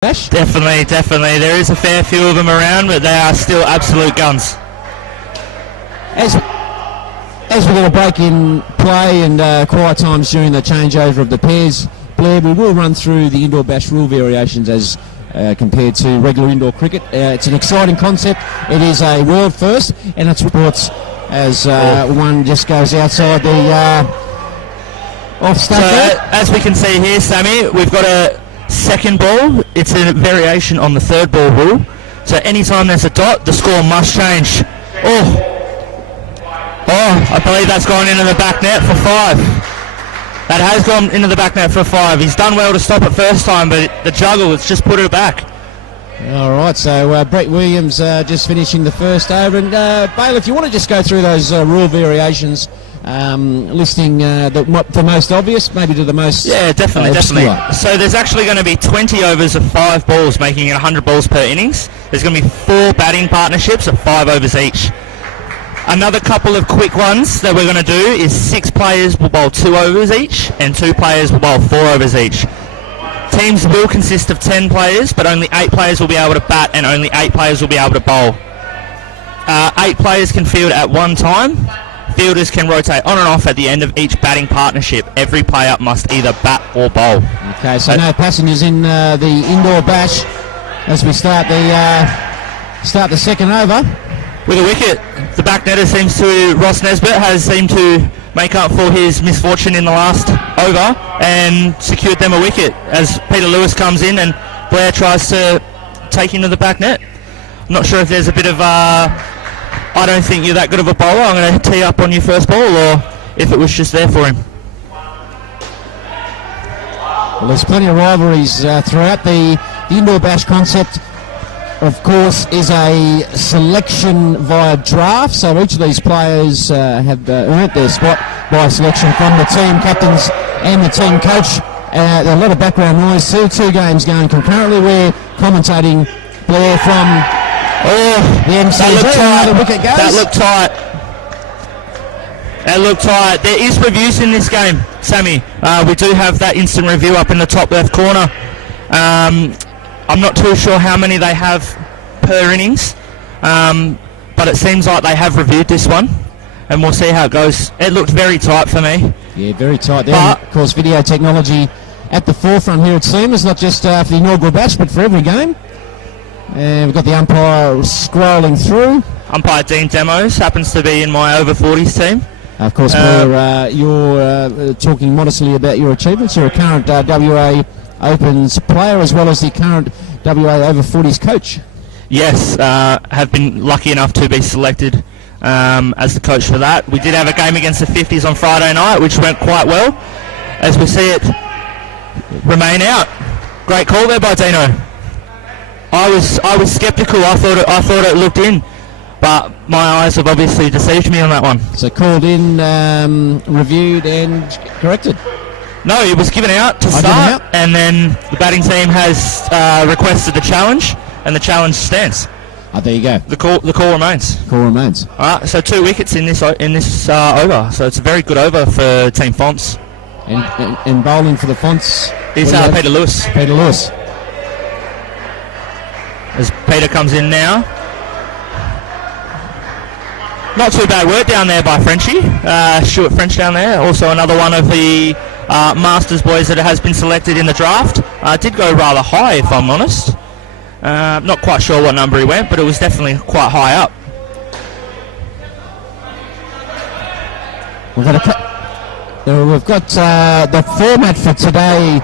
Bash? Definitely. There is a fair few of them around, but they are still absolute guns. As we get a break in play and quiet times during the changeover of the pairs, Blair, we will run through the indoor bash rule variations as compared to regular indoor cricket. It's an exciting concept. It is a world first, and it's reports as one just goes outside the off stump. So as we can see here, Sammy, we've got a second ball. It's a variation on the third ball rule. So anytime there's a dot, the score must change. I believe that's gone into the back net for 5. That has gone into the back net for 5. He's done well to stop it first time, but the juggle has just put it back. All right, so Brett Williams just finishing the first over. And Bale, if you want to just go through those rule variations, listing the most obvious, maybe to the most... Yeah, definitely. So there's actually going to be 20 overs of 5 balls, making it 100 balls per innings. There's going to be 4 batting partnerships of 5 overs each. Another couple of quick ones that we're going to do is 6 players will bowl 2 overs each, and 2 players will bowl 4 overs each. Teams will consist of 10 players, but only 8 players will be able to bat, and only 8 players will be able to bowl. 8 players can field at one time. Fielders can rotate on and off at the end of each batting partnership. Every player must either bat or bowl. Okay, so no passengers in the indoor bash as we start the second over. With a wicket, the back netter Ross Nesbitt has seemed to make up for his misfortune in the last over and secured them a wicket as Peter Lewis comes in and Blair tries to take him to the back net. I'm not sure if there's a bit of I don't think you're that good of a bowler, I'm going to tee up on your first ball, or if it was just there for him. Well, there's plenty of rivalries throughout. The indoor bash concept, of course, is a selection via draft, so each of these players have earned their spot by selection from the team captains and the team coach. A lot of background noise too. 2 games going concurrently. We're commentating Blair from the MCG. The wicket goes. That looked tight. There is reviews in this game, Sammy. We do have that instant review up in the top left corner. I'm not too sure how many they have per innings, but it seems like they have reviewed this one, and we'll see how it goes. It looked very tight for me. Yeah, very tight there. And of course, video technology at the forefront here at Seamers, not just for the inaugural bash, but for every game. And we've got the umpire scrolling through. Umpire Dean Demos happens to be in my over 40s team. Of course, you're talking modestly about your achievements. You're a current WA Opens player as well as the current WA over 40s coach. Yes, have been lucky enough to be selected as the coach for that. We did have a game against the 50s on Friday night, which went quite well. As we see it remain out. Great call there by Dino. I was sceptical. I thought it looked in, but my eyes have obviously deceived me on that one. So called in, reviewed and corrected. No, it was given out to start, and then the batting team has requested the challenge, and the challenge stands. Oh, there you go. The call remains. Call remains. All right, so 2 wickets in this over, so it's a very good over for Team Fonts. And bowling for the Fonts is Peter Lewis. Peter Lewis. As Peter comes in now. Not too bad work down there by Frenchie. Stuart French down there. Also another one of the Masters boys that has been selected in the draft. Did go rather high, if I'm honest. Not quite sure what number he went, but it was definitely quite high up. We've got the format for today,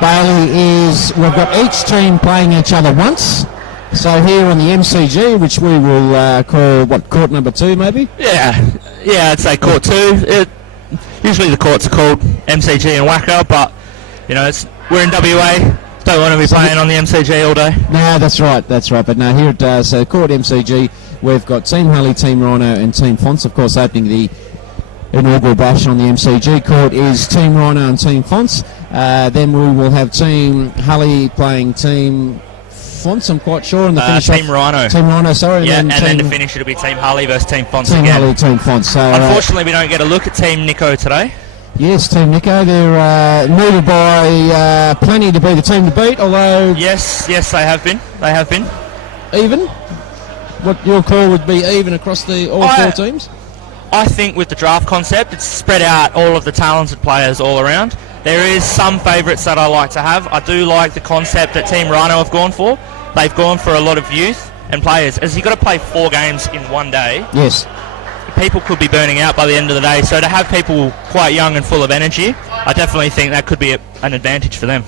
Bailey, is we've got each team playing each other once. So here on the MCG, which we will call, court number 2 maybe? Yeah, I'd say court 2. Usually the courts are called MCG and WACA, but, we're in WA, don't want to be playing on the MCG all day. No, that's right. But no, here it does. So court MCG, we've got Team Hully, Team Ryno and Team Fonts, of course, opening the inaugural bash on the MCG court is Team Ryno and Team Fonts. Then we will have Team Hully playing Team Fonts, I'm quite sure, and the finish Team Ryno. Team Ryno, sorry. Yeah, and then to finish it'll be Team Hully versus Team Fonts Team again. Hully, Team Fonts. So, unfortunately, we don't get a look at Team Nico today. Yes, Team Nico, they're needed by plenty to be the team to beat, although... Yes, they have been. Even? What your call would be even across all 4 teams? I think with the draft concept, it's spread out all of the talented players all around. There is some favourites that I like to have. I do like the concept that Team Ryno have gone for. They've gone for a lot of youth and players. As you've got to play 4 games in one day. Yes. People could be burning out by the end of the day, so to have people quite young and full of energy, I definitely think that could be an advantage for them.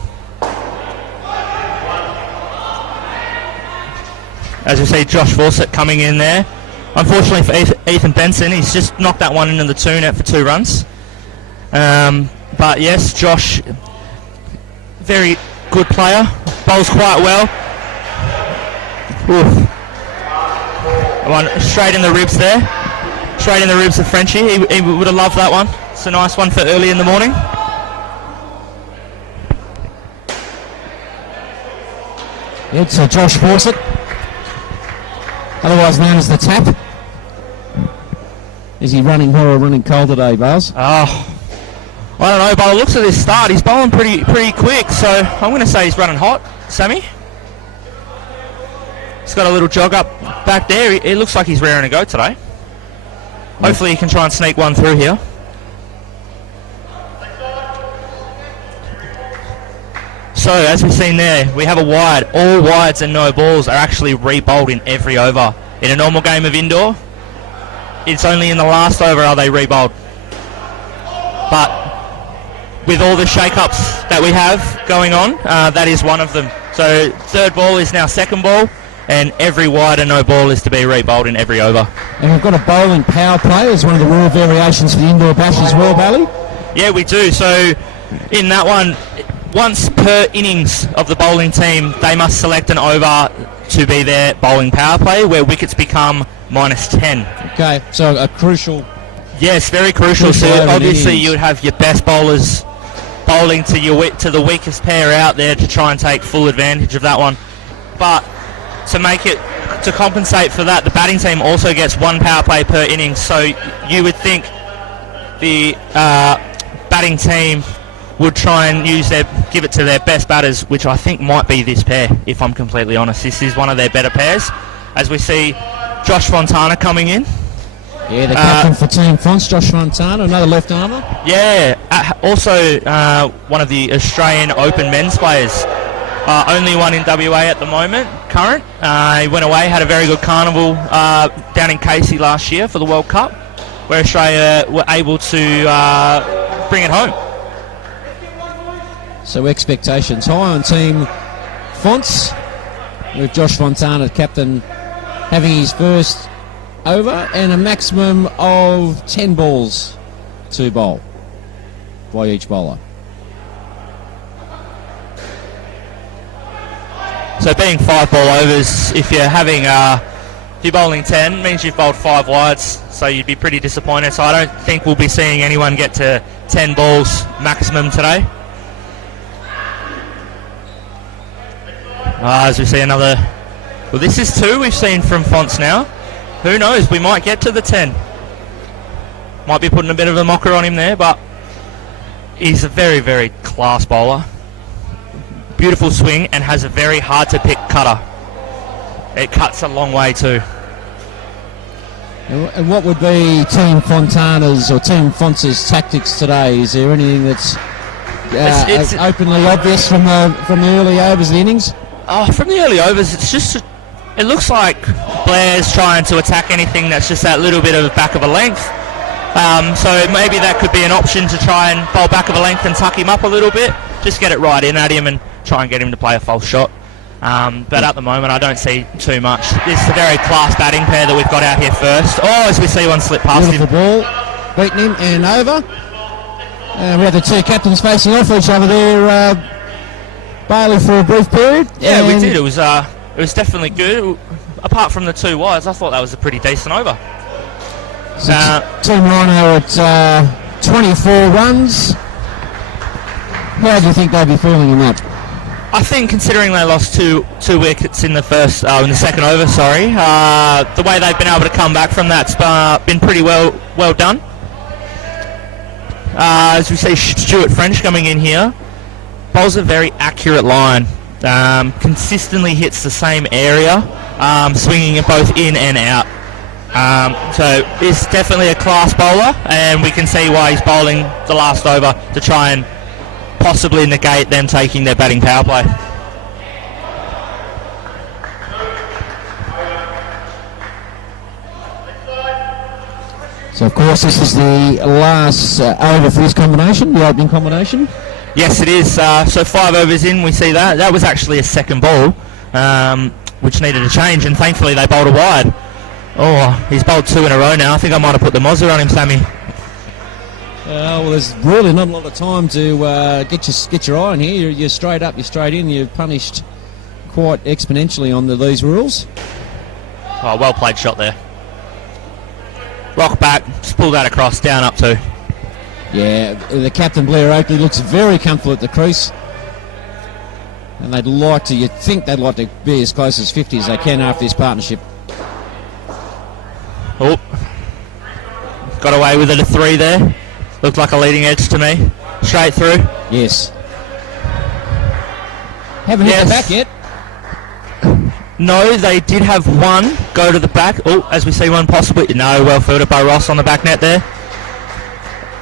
As you see, Josh Fawcett coming in there. Unfortunately for Ethan Benson, he's just knocked that one into the 2 net for 2 runs. But yes, Josh, very good player, bowls quite well. Oof. One straight in the ribs there. Straight in the ribs of Frenchie. He would have loved that one. It's a nice one for early in the morning. It's Josh Fawcett, otherwise known as the Tap. Is he running hot or running cold today, Bales? Oh, I don't know. By the looks of this start, he's bowling pretty quick. So I'm going to say he's running hot. Sammy. He's got a little jog up back there. It looks like he's raring to go today. Hopefully he can try and sneak one through here. So as we've seen there, we have a wide. All wides and no balls are actually re-bowled in every over. In a normal game of indoor, it's only in the last over are they re-bowled. But with all the shake-ups that we have going on, that is one of them. So 3rd ball is now 2nd ball. And every wide and no ball is to be re-bowled in every over. And we've got a bowling power play as one of the rule variations for the indoor bash as well, Bally? Yeah, we do. So in that one, once per innings of the bowling team, they must select an over to be their bowling power play, where wickets become -10. Okay, so a crucial... Yes, very crucial. So obviously you would have your best bowlers bowling to the weakest pair out there to try and take full advantage of that one. But to compensate for that, the batting team also gets 1 power play per innings. So you would think the batting team would try and give it to their best batters, which I think might be this pair, if I'm completely honest. This is one of their better pairs. As we see Josh Fontana coming in. Yeah, the captain for Team Fonts, Josh Fontana, another left armour. Yeah, also one of the Australian Open men's players. Only one in WA at the moment, current. He went away, had a very good carnival down in Casey last year for the World Cup, where Australia were able to bring it home. So expectations high on Team Fonts, with Josh Fontana, captain, having his first over and a maximum of 10 balls to bowl by each bowler. So being 5 ball overs, if you're bowling 10, means you've bowled 5 wides, so you'd be pretty disappointed. So I don't think we'll be seeing anyone get to 10 balls maximum today. As we see another... Well, this is 2 we've seen from Fonts now. Who knows, we might get to the 10. Might be putting a bit of a mocker on him there, but he's a very, very class bowler. Beautiful swing and has a very hard to pick cutter. It cuts a long way too. And what would be Team Fontana's or Team Fonts' tactics today? Is there anything that's it's openly obvious from the early overs of the innings? From the early overs, it looks like Blair's trying to attack anything that's just that little bit of the back of a length. So maybe that could be an option to try and bowl back of a length and tuck him up a little bit. Just get it right in at him and try and get him to play a false shot. But at the moment, I don't see too much. It's a very class batting pair that we've got out here first. Oh, as we see one slip past Beautiful him. Ball, beating him and over. We had the 2 captains facing off each other there, Bailey, for a brief period. Yeah, we did. It was definitely good. Apart from the 2 wides, I thought that was a pretty decent over. So Team Ryno at 24 runs. How do you think they'll be feeling in that? I think, considering they lost two wickets in the second over, the way they've been able to come back from that's been pretty well done. as we see Stuart French coming in here. Bowls a very accurate line. Consistently hits the same area, swinging it both in and out. So is definitely a class bowler, and we can see why he's bowling the last over to try and possibly negate them taking their batting power play. So, of course, this is the last over for this combination, the opening combination. Yes, it is. So 5 overs in, we see that. That was actually a second ball, which needed a change, and thankfully they bowled a wide. Oh, he's bowled 2 in a row now. I think I might have put the Mozza on him, Sammy. Well, there's really not a lot of time to get your eye on here. You're straight up, you're straight in. You're punished quite exponentially on these rules. Oh, well played shot there. Rock back, just pull that across, down up 2. Yeah, the captain Blair Oakley looks very comfortable at the crease, and you'd think they'd like to be as close as 50 as they can after this partnership. Oh, got away with it, a 3 there. Looked like a leading edge to me. Straight through. Yes. Haven't hit the back yet. No, they did have one go to the back. Oh, as we see one possibly. No, well fielded by Ross on the back net there.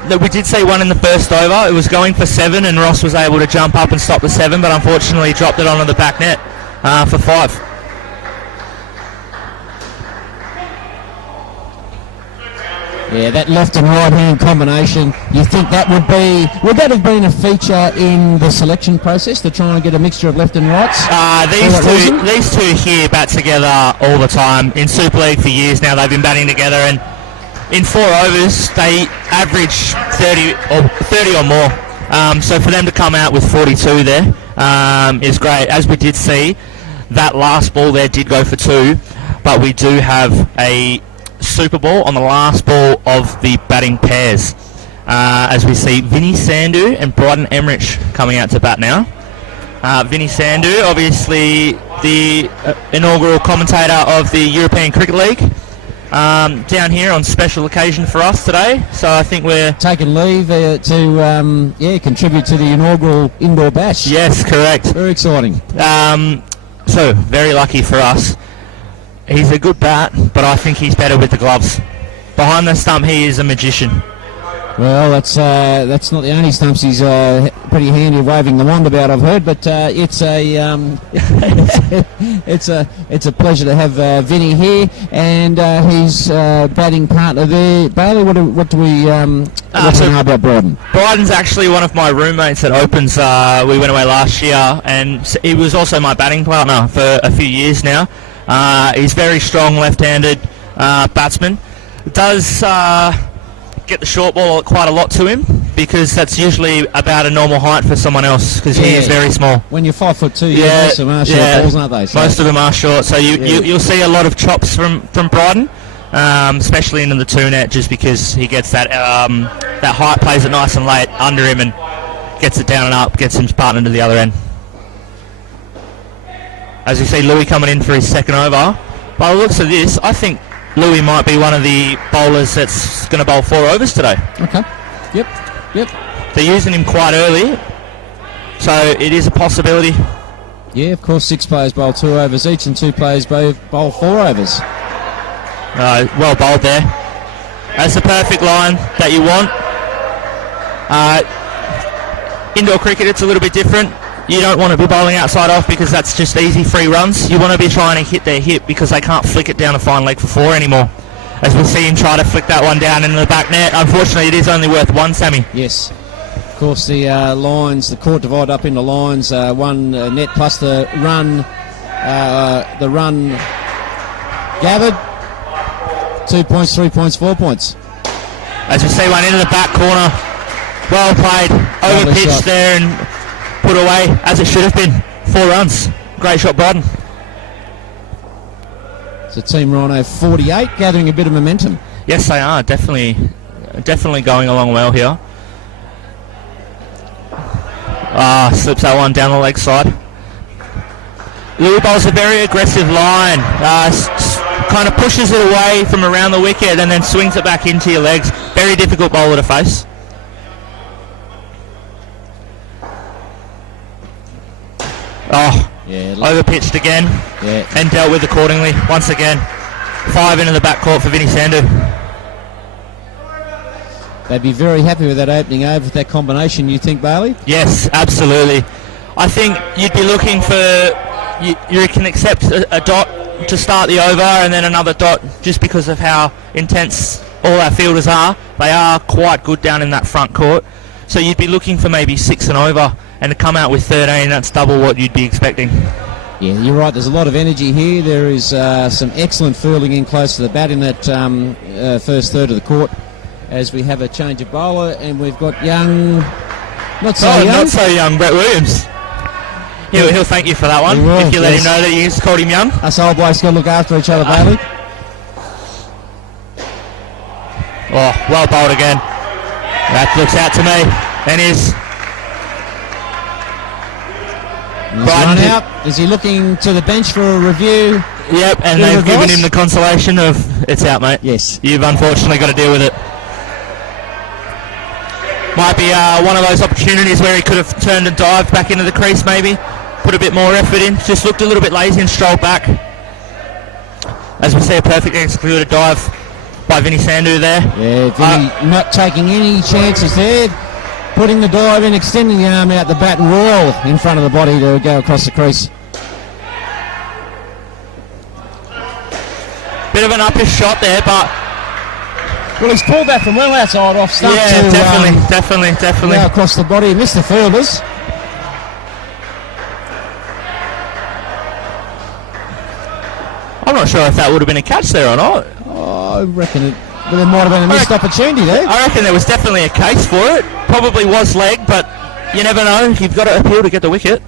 We did see one in the first over. It was going for 7, and Ross was able to jump up and stop the 7, but unfortunately dropped it onto the back net for 5. Yeah, that left and right hand combination, you think that would that have been a feature in the selection process to try and get a mixture of left and rights? These two here bat together all the time. In Super League for years now, they've been batting together, and in 4 overs they average 30 or more. So for them to come out with 42 there is great. As we did see, that last ball there did go for 2, but we do have a Super Ball on the last ball of the batting pairs, as we see Vinny Sandhu and Bryden Emmerich coming out to bat now. Vinny Sandhu, obviously the inaugural commentator of the European Cricket League, down here on special occasion for us today, so I think we're taking leave to contribute to the inaugural indoor bash. Yes, correct. Very exciting. So very lucky for us. He's a good bat, but I think he's better with the gloves. Behind the stump, he is a magician. Well, that's not the only stumps he's pretty handy waving the wand about, I've heard. But it's a pleasure to have Vinny here and his batting partner there. Bailey, what do we know about Bryden? Bryden's actually one of my roommates at Opens. We went away last year, and he was also my batting partner for a few years now. He's very strong left-handed batsman. Does get the short ball quite a lot to him, because that's usually about a normal height for someone else, because he is very small. When you're 5'2", most of them are short balls, aren't they? So most of them are short, so you'll see a lot of chops from Bryden, especially into the 2-net, just because he gets that height, plays it nice and late under him and gets it down and up, gets his partner to the other end. As you see Louis coming in for his second over. By the looks of this, I think Louis might be one of the bowlers that's going to bowl 4 overs today. Okay. Yep. They're using him quite early, so it is a possibility. Yeah, of course, 6 players bowl 2 overs each, and 2 players bowl 4 overs. Well bowled there. That's the perfect line that you want. Indoor cricket, it's a little bit different. You don't want to be bowling outside off, because that's just easy free runs. You want to be trying to hit their hip, because they can't flick it down a fine leg for 4 anymore. As we'll see him try to flick that one down into the back net. Unfortunately, it is only worth 1, Sammy. Yes. Of course, the lines, the court divided up into lines. 1 net plus the run gathered. 2 points, 3 points, 4 points. As we see one into the back corner. Well played. Over pitched there and put away as it should have been. 4 runs. Great shot, Bryden. So Team Ryno 48, gathering a bit of momentum. Yes, they are. Definitely going along well here. Slips that one down the leg side. Louis bowls a very aggressive line. Kind of pushes it away from around the wicket and then swings it back into your legs. Very difficult bowler to face. Oh, Yeah, overpitched again and dealt with accordingly. Once again, 5 into the backcourt for Vinny Sandu. they'd be very happy with that opening over with that combination, you think, Bailey? Yes, absolutely. I think you'd be looking for, you can accept a dot to start the over and then another dot just because of how intense all our fielders are. They are quite good down in that front court. So you'd be looking for maybe 6 and over, and to come out with 13, that's double what you'd be expecting. Yeah, you're right. There's a lot of energy here. There is some excellent fielding in close to the bat in that first third of the court as we have a change of bowler, and we've got young, not so young, Brett Williams. He'll thank you for that one, if you let him know that you just called him young. Us old blokes got to look after each other, Bailey. Oh, well bowled again. That looks out to me, and is... Run out. Is he looking to the bench for a review? Yep, and they've given him the consolation of, it's out, mate. Yes. You've unfortunately got to deal with it. Might be one of those opportunities where he could have turned and dived back into the crease maybe. Put a bit more effort in. Just looked a little bit lazy and strolled back. As we see, a perfectly executed dive by Vinny Sandu there. Yeah, Vinny not taking any chances there. Putting the dive in, extending the arm out the bat and roll in front of the body to go across the crease. Bit of an uppish shot there, but... Well, he's pulled that from well outside off stump to... definitely. Now across the body, missed the fielders. I'm not sure if that would have been a catch there or not. Oh, I reckon there might have been a missed opportunity there. I reckon there was definitely a case for it. Probably was leg, but you never know. You've got to appeal to get the wicket.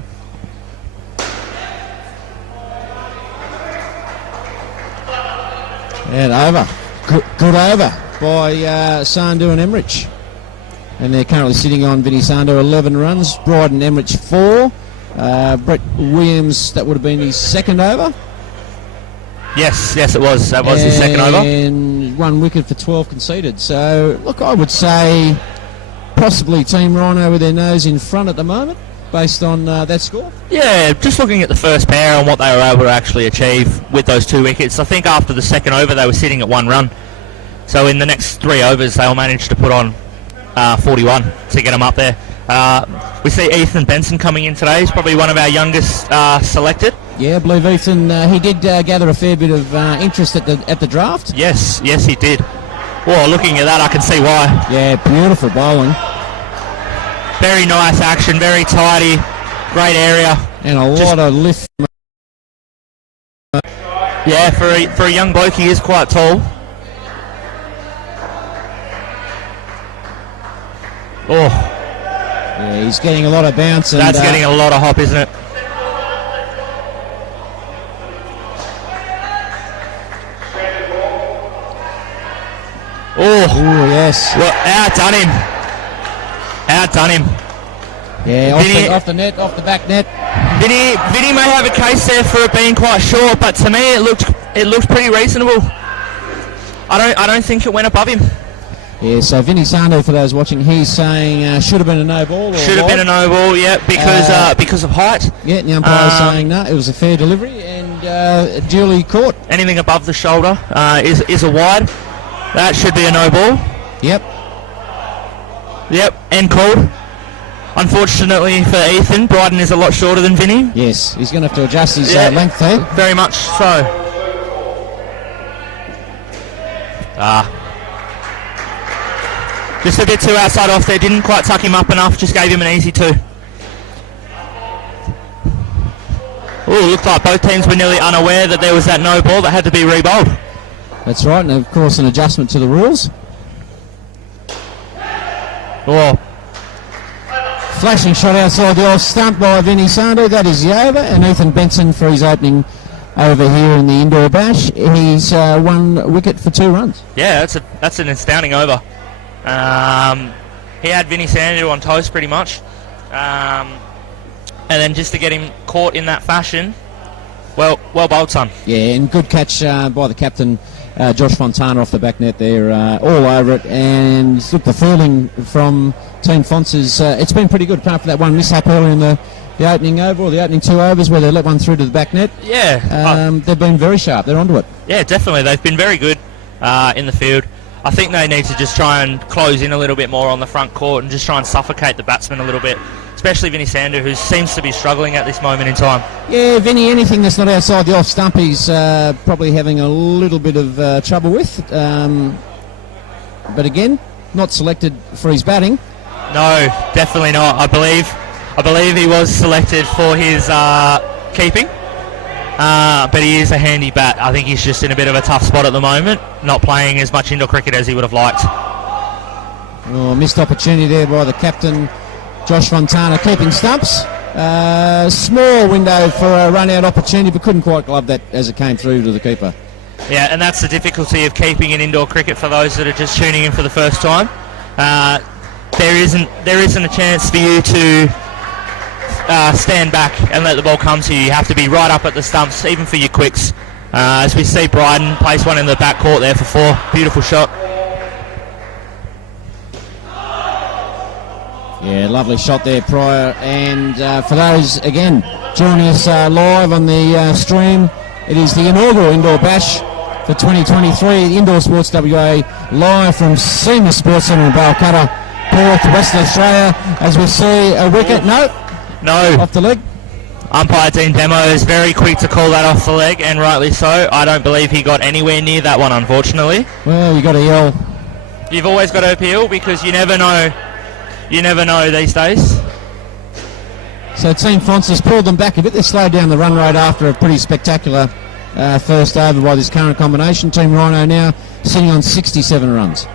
And over. Good over by Sandu and Emrich. And they're currently sitting on Vinny Sandu 11 runs. Bryden Emrich 4. Brett Williams, that would have been his second over. Yes, it was. That was his second over. And 1 wicket for 12 conceded. So, look, I would say possibly Team Ryno with their nose in front at the moment, based on that score. Yeah, just looking at the first pair and what they were able to actually achieve with those 2 wickets. I think after the second over they were sitting at 1 run. So in the next 3 overs they'll manage to put on 41 to get them up there. We see Ethan Benson coming in today. He's probably one of our youngest selected. Yeah, I believe Ethan, he did gather a fair bit of interest at the draft. Yes, he did. Well, looking at that, I can see why. Yeah, beautiful bowling. Very nice action, very tidy, great area. And a lot of lift. Yeah, for a young bloke, he is quite tall. Oh. Yeah, he's getting a lot of bounce. And, that's getting a lot of hop, isn't it? Oh, yes. Well, outdone him. Yeah, off the net, off the back net. Vinny may have a case there for it being quite short, but to me it looked pretty reasonable. I don't think it went above him. Yeah, so Vinny Sandu, for those watching, he's saying should have been a no ball. Should have been a no ball, yeah, because of height. Yeah, the umpire's saying no, it was a fair delivery and duly caught. Anything above the shoulder is a wide. That should be a no ball. Yep, and called. Unfortunately for Ethan, Bryden is a lot shorter than Vinny. Yes, he's going to have to adjust his length there. Very much so. Just a bit too outside off there. Didn't quite tuck him up enough. Just gave him an easy 2. Oh, looked like both teams were nearly unaware that there was that no ball that had to be re-bowled. That's right, and of course an adjustment to the rules. Oh. Flashing shot outside the off stump by Vinny Sandu. That is the over. And Ethan Benson for his opening over here in the indoor bash. He's 1 wicket for 2 runs. Yeah, that's an astounding over. He had Vinny Sandu on toast pretty much. And then just to get him caught in that fashion, well bowled, son. Yeah, and good catch by the captain, Josh Fontana, off the back net there, all over it. And look, the fielding from Team Fonts it's been pretty good, apart from that one mishap early in the the opening over or the opening 2 overs where they let one through to the back net. Yeah. They've been very sharp. They're onto it. Yeah, definitely. They've been very good in the field. I think they need to just try and close in a little bit more on the front court and just try and suffocate the batsman a little bit, especially Vinny Sander, who seems to be struggling at this moment in time. Yeah, Vinny, anything that's not outside the off stump, he's probably having a little bit of trouble with. But again, not selected for his batting. No, definitely not. I believe he was selected for his keeping. But he is a handy bat. I think he's just in a bit of a tough spot at the moment, not playing as much indoor cricket as he would have liked. Oh, missed opportunity there by the captain, Josh Fontana, keeping stumps. Small window for a run-out opportunity, but couldn't quite glove that as it came through to the keeper. Yeah, and that's the difficulty of keeping in indoor cricket for those that are just tuning in for the first time. There isn't a chance for you to stand back and let the ball come to you. You have to be right up at the stumps, even for your quicks. As we see Bryden place one in the back court there for 4. Beautiful shot. Yeah, lovely shot there, Pryor. And for those, again, joining us live on the stream, it is the inaugural Indoor Bash for 2023. Indoor Sports WA, live from Seymour Sports Centre in Balcutta, Perth, Western Australia. As we see a wicket. No, off the leg. Umpire Dean Demo is very quick to call that off the leg, and rightly so. I don't believe he got anywhere near that one, unfortunately. Well, you got to yell. You've always got to appeal because you never know. You never know these days. So Team Francis pulled them back a bit. They slowed down the run rate after a pretty spectacular first over by this current combination. Team Ryno now sitting on 67 runs.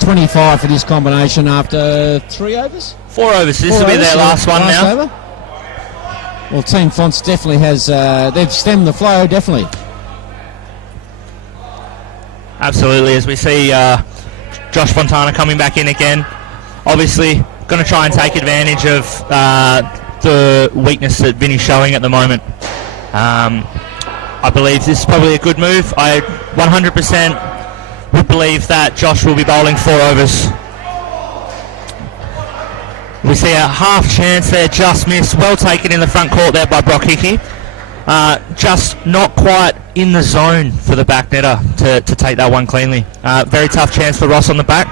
25 for this combination after 3 overs? 4 overs. This will be their last one now. Over. Well, Team Fonts definitely has, they've stemmed the flow, definitely. Absolutely, as we see Josh Fontana coming back in again. Obviously, going to try and take advantage of the weakness that Vinny's showing at the moment. I believe this is probably a good move. I 100% would believe that Josh will be bowling 4 overs. We see a half chance there, just missed. Well taken in the front court there by Brock Hickey. Just not quite in the zone for the back netter to take that one cleanly. Very tough chance for Ross on the back.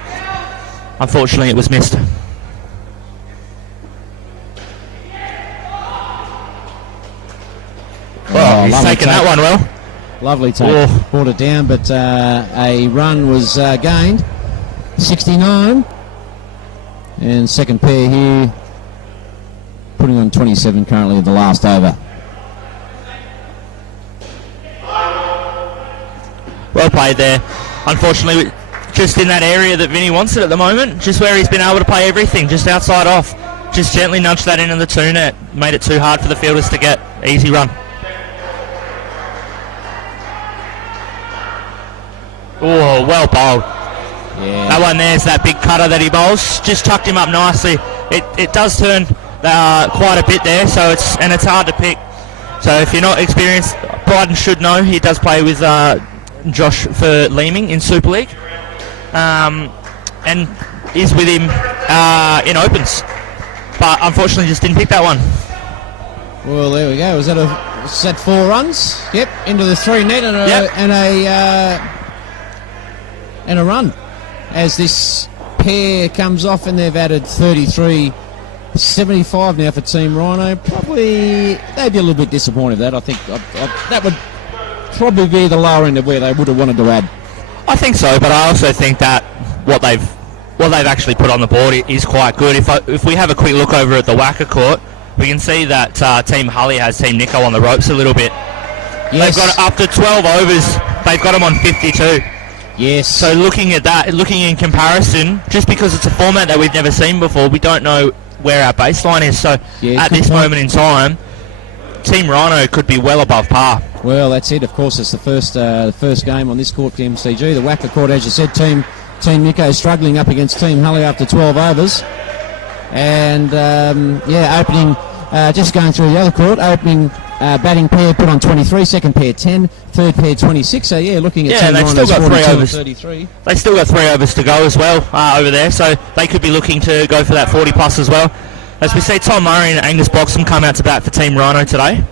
Unfortunately, it was missed. Well, he's taken that one well. Lovely take. Brought it down, but a run was gained. 69. And second pair here, putting on 27 currently at the last over. Well played there. Unfortunately, just in that area that Vinny wants it at the moment, just where he's been able to play everything, just outside off. Just gently nudged that into the 2 net, made it too hard for the fielders to get. Easy run. Oh, well bowled. Yeah. That one there's that big cutter that he bowls. Just tucked him up nicely. It does turn quite a bit there, so it's hard to pick. So if you're not experienced, Bryden should know. He does play with Josh for Leeming in Super League, and is with him in opens. But unfortunately, just didn't pick that one. Well, there we go. Was that 4 runs? Yep, into the 3 net and a run. As this pair comes off, and they've added 33, 75 now for Team Ryno. Probably they'd be a little bit disappointed with that. I think that would probably be the lower end of where they would have wanted to add. I think so, but I also think that what they've actually put on the board is quite good. If we have a quick look over at the Wacker court, we can see that Team Hully has Team Nico on the ropes a little bit. Yes. They've got up to 12 overs. They've got them on 52. Yes. So looking at that, looking in comparison, just because it's a format that we've never seen before, we don't know where our baseline is. So at this moment in time, Team Ryno could be well above par. Well, that's it. Of course, it's the first game on this court, the MCG. The Wacker court, as you said, Team Nico struggling up against Team Hully after 12 overs. And, opening, just going through the other court, opening batting pair put on 23, second pair 10, third pair 26. So, looking at Team they've still got 3 overs. 33. They still got 3 overs to go as well over there, so they could be looking to go for that 40 plus as well. As we see Tom Murray and Angus Bloxham come out to bat for Team Ryno today.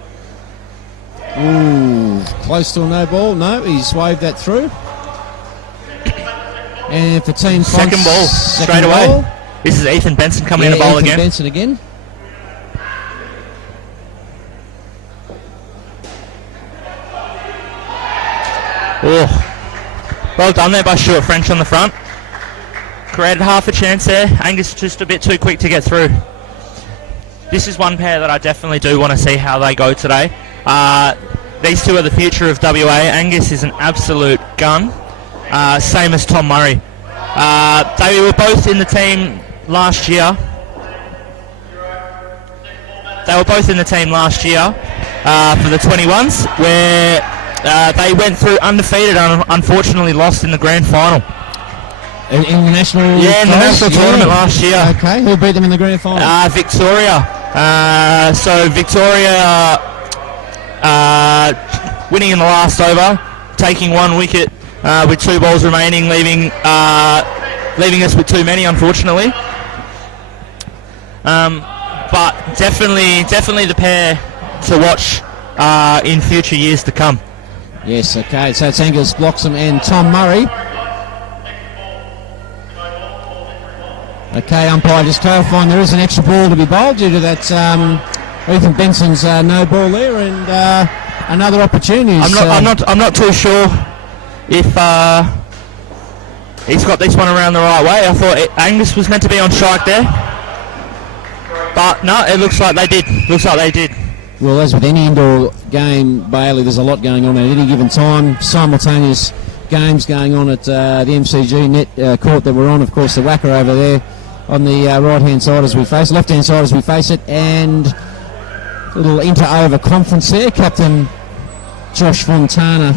Ooh, close to a no ball. No, he's waved that through. And for Team Second Fonts, ball, straight away. ball. This is Ethan Benson coming in to bowl Ethan again. Benson again. Oh, well done there by Stuart French on the front. Created half a chance there. Angus just a bit too quick to get through. This is one pair that I definitely do want to see how they go today. These two are the future of WA. Angus is an absolute gun. Same as Tom Murray. They were both in the team last year. For the 21s, where they went through undefeated and unfortunately lost in the grand final. In the national tournament last year. Okay, who beat them in the grand final? Victoria. So Victoria winning in the last over, taking 1 wicket with 2 balls remaining, leaving us with too many, unfortunately. But definitely the pair to watch in future years to come. Yes, okay, so it's Angus Bloxham and Tom Murray. Okay, umpire just clarifying there is an extra ball to be bowled due to that Ethan Benson's no ball there, and another opportunity. I'm not too sure if he's got this one around the right way. I thought Angus was meant to be on strike there, but no, it looks like they did. Well, as with any indoor game, Bailey, there's a lot going on at any given time. Simultaneous games going on at the MCG net court that we're on. Of course, the whacker over there on the right-hand side as we face, left-hand side as we face it, and a little inter-over conference there. Captain Josh Fontana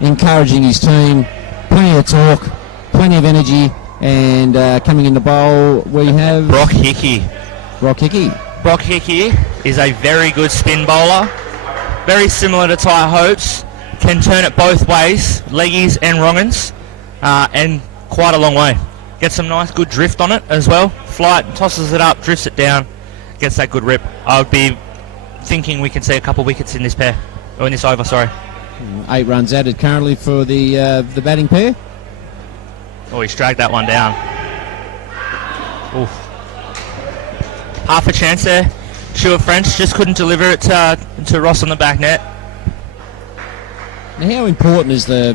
encouraging his team. Plenty of talk, plenty of energy, and coming in the bowl we have Brock Hickey. Brock Hickey is a very good spin bowler, very similar to Ty Hopes, can turn it both ways, leggies and wrong'uns, and quite a long way. Gets some nice good drift on it as well. Flight, tosses it up, drifts it down, gets that good rip. I would be thinking we can see a couple wickets in this pair, or in this over, sorry. 8 runs added currently for the batting pair. Oh, he's dragged that one down. Oof. Half a chance there. Stuart French just couldn't deliver it to Ross on the back net. Now, how important is the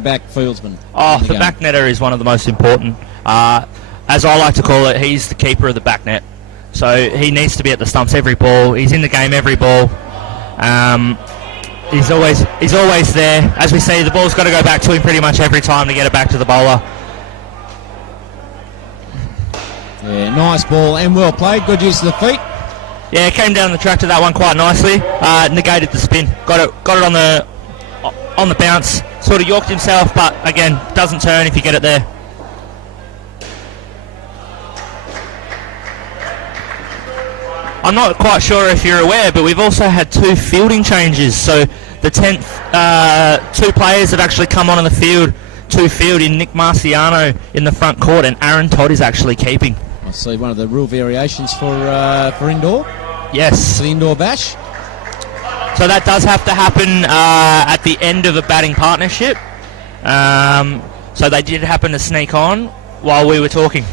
back fieldsman? Oh, the back netter is one of the most important. As I like to call it, he's the keeper of the back net. So he needs to be at the stumps every ball. He's in the game every ball. He's always there. As we see, the ball's got to go back to him pretty much every time to get it back to the bowler. Yeah, nice ball and well played. Good use of the feet. Yeah, came down the track to that one quite nicely. Negated the spin. Got it on the bounce. Sort of yorked himself, but again, doesn't turn if you get it there. I'm not quite sure if you're aware, but we've also had 2 fielding changes. So the 10th, 2 players have actually come on in the field to field in Nick Marciano in the front court, and Aaron Todd is actually keeping. I see one of the rule variations for indoor. Yes. For the indoor bash. So that does have to happen at the end of a batting partnership. So they did happen to sneak on while we were talking.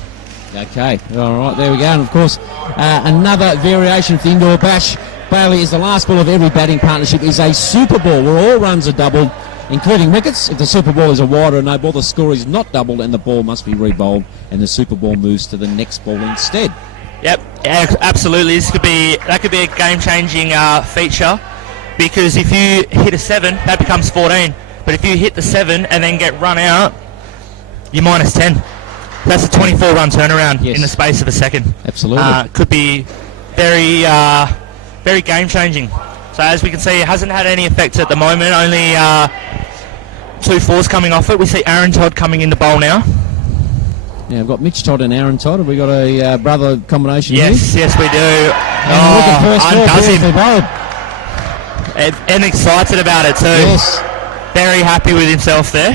Okay, all right, there we go. And of course, another variation for the indoor bash. Bailey, is the last ball of every batting partnership is a super ball where all runs are doubled, including wickets. If the super ball is a wide or no ball, the score is not doubled and the ball must be re-bowled, and the super ball moves to the next ball instead. Yep, absolutely. That could be a game-changing feature, because if you hit a 7, that becomes 14. But if you hit the 7 and then get run out, you're minus 10. That's a 24-run turnaround in the space of a second. Absolutely. Could be very, very game-changing. So as we can see, it hasn't had any effect at the moment. Only 2 4s coming off it. We see Aaron Todd coming in the bowl now. Yeah, we've got Mitch Todd and Aaron Todd. Have we got a brother combination here? Yes, we do. Undoes him. And excited about it too. Yes. Very happy with himself there.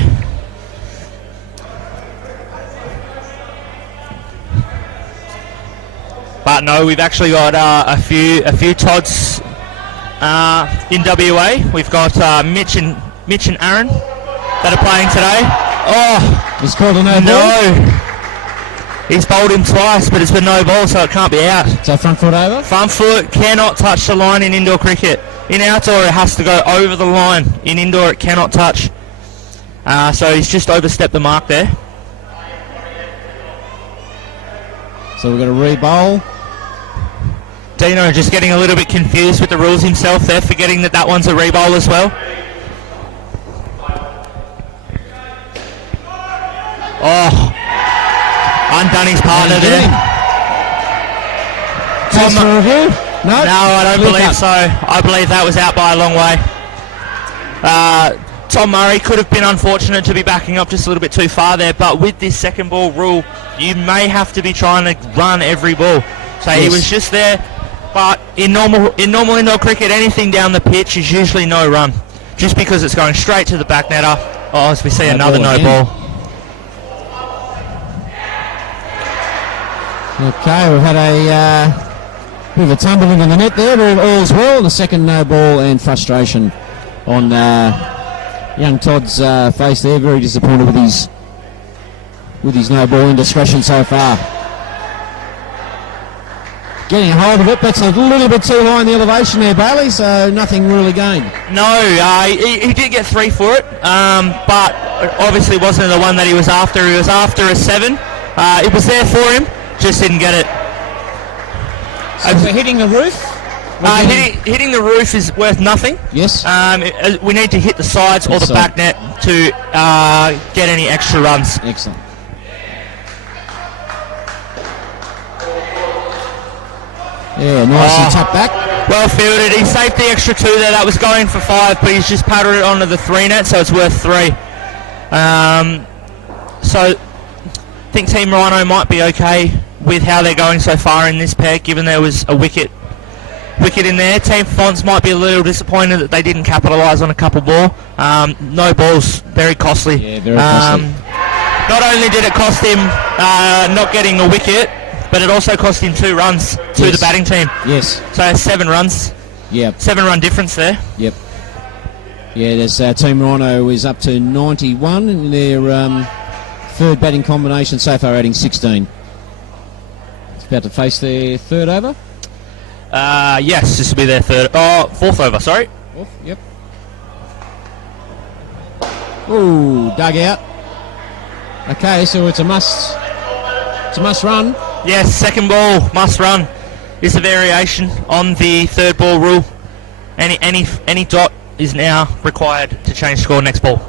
But no, we've actually got a few Todds in WA. We've got Mitch and Aaron that are playing today. Oh, He's called a no ball. He's bowled him twice, but it's been no ball, so it can't be out. So front foot over? Front foot cannot touch the line in indoor cricket. In outdoor, it has to go over the line. In indoor, it cannot touch. So he's just overstepped the mark there. So we've got a re-bowl. Dino just getting a little bit confused with the rules himself there, forgetting that one's a re-bowl as well. Oh, undone his partner there. Test for review? No, I don't believe so. I believe that was out by a long way. Tom Murray could have been unfortunate to be backing up just a little bit too far there, but with this second ball rule, you may have to be trying to run every ball. So He was just there, but in normal indoor cricket, anything down the pitch is usually no run, just because it's going straight to the back netter. Oh, as we see another no ball. Okay, we've had a bit of a tumbling in the net there, but all's well. The second no ball and frustration on young Todd's face there. Very disappointed with his no ball indiscretion so far. Getting a hold of it, that's a little bit too high in the elevation there, Bailey, so nothing really gained. No, he did get 3 for it, but obviously wasn't the one that he was after. He was after a 7. It was there for him, just didn't get it. So we're hitting the roof? Hitting the roof is worth nothing. Yes. We need to hit the sides or the back net to get any extra runs. Excellent. Yeah, nicely tapped back. Well fielded. He saved the extra 2 there. That was going for 5, but he's just paddled it onto the 3 net, so it's worth 3. So I think Team Ryno might be okay with how they're going so far in this pair, given there was a wicket in there. Team Fonts might be a little disappointed that they didn't capitalise on a couple more. No balls, very costly. Yeah, very costly. Not only did it cost him not getting a wicket, but it also cost him 2 runs to the batting team. Yes. So 7 runs. Yep. 7 run difference there. Yep. Yeah, there's Team Ryno is up to 91 in their third batting combination so far, adding 16. It's about to face their third over. Yes, this will be their fourth over, sorry. Fourth, yep. Ooh, dug out. Okay, so it's a must run. Yes, second ball, must run. Is a variation on the third ball rule. Any dot is now required to change score next ball.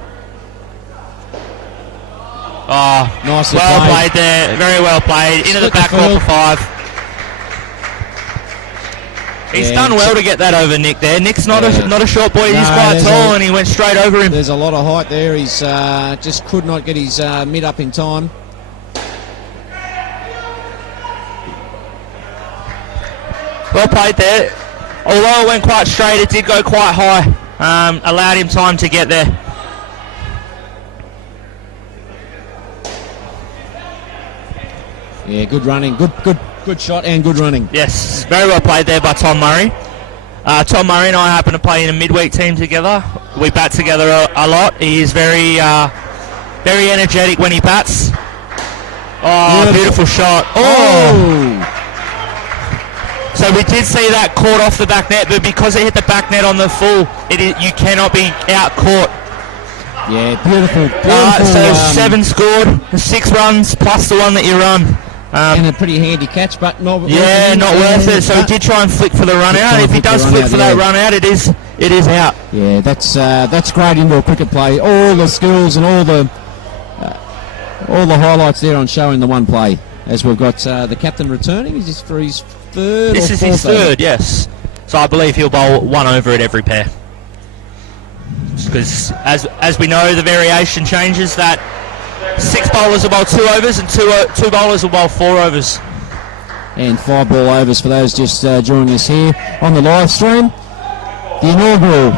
Oh, nicely played there. Very well played. Into the back wall for 5. He's done well to get that over Nick there. Nick's not a short boy. He's quite tall, and he went straight over him. There's a lot of height there. He's just could not get his mid up in time. Well played there. Although it went quite straight, it did go quite high. Allowed him time to get there. Yeah, good running. Good shot and good running. Yes, very well played there by Tom Murray. Tom Murray and I happen to play in a midweek team together. We bat together a lot. He is very energetic when he bats. Oh, beautiful shot. Oh! So we did see that caught off the back net, but because it hit the back net on the full, you cannot be out caught. Yeah, beautiful. So 7 scored, 6 runs plus the one that you run. And a pretty handy catch, but not worth it. So he did try and flick for the run out. If he does flick for that run out, it is out. Yeah, that's great indoor cricket play. All the skills and all the highlights there on showing the one play. As we've got the captain returning, is this for his third? This is his third, yes. So I believe he'll bowl 1 over at every pair. Because as we know, the variation changes that 6 bowlers will bowl 2 overs and 2 bowlers will bowl 4 overs. And 5 ball overs for those just joining us here on the live stream. The inaugural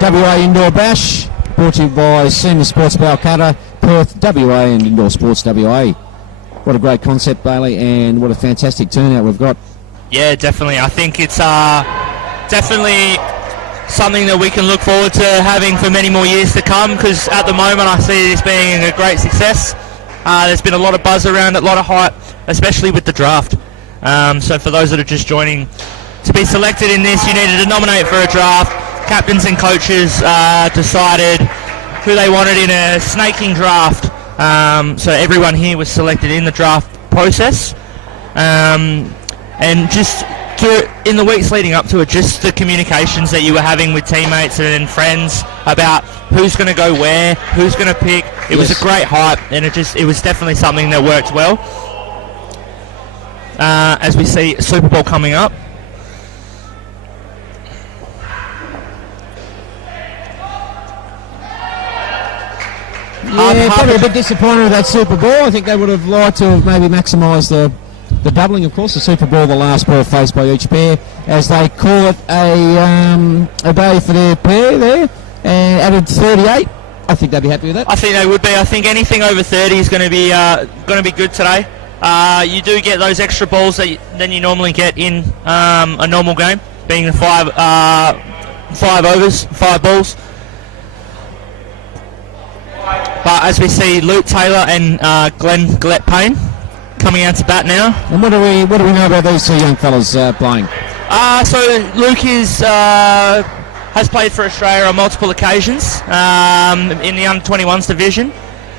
WA Indoor Bash, brought to you by Senior Sports Balcutta, Perth, WA and Indoor Sports WA. what a great concept, Bailey, and what a fantastic turnout we've got. Yeah, definitely. I think it's definitely something that we can look forward to having for many more years to come, because at the moment I see this being a great success. There's been a lot of buzz around it, a lot of hype, especially with the draft. So for those that are just joining, to be selected in this, you needed to nominate for a draft. Captains and coaches decided who they wanted in a snaking draft. So everyone here was selected in the draft process. And just in the weeks leading up to it, just the communications that you were having with teammates and friends about who's going to go where, who's going to pick. It was a great hype, and it was definitely something that worked well. As we see Super Bowl coming up. Yeah, probably a bit disappointed with that Super Bowl. I think they would have liked to have maybe maximised the doubling, of course. The Super Bowl, the last ball faced by each pair, as they call it a day for their pair there, and added 38. I think they'd be happy with that. I think they would be. I think anything over 30 is going to be good today. You do get those extra balls than you normally get in a normal game, being the five overs, 5 balls. But as we see, Luke Taylor and Glenn Payne coming out to bat now. And what do we know about these two young fellas playing? So Luke has played for Australia on multiple occasions in the under-21s division.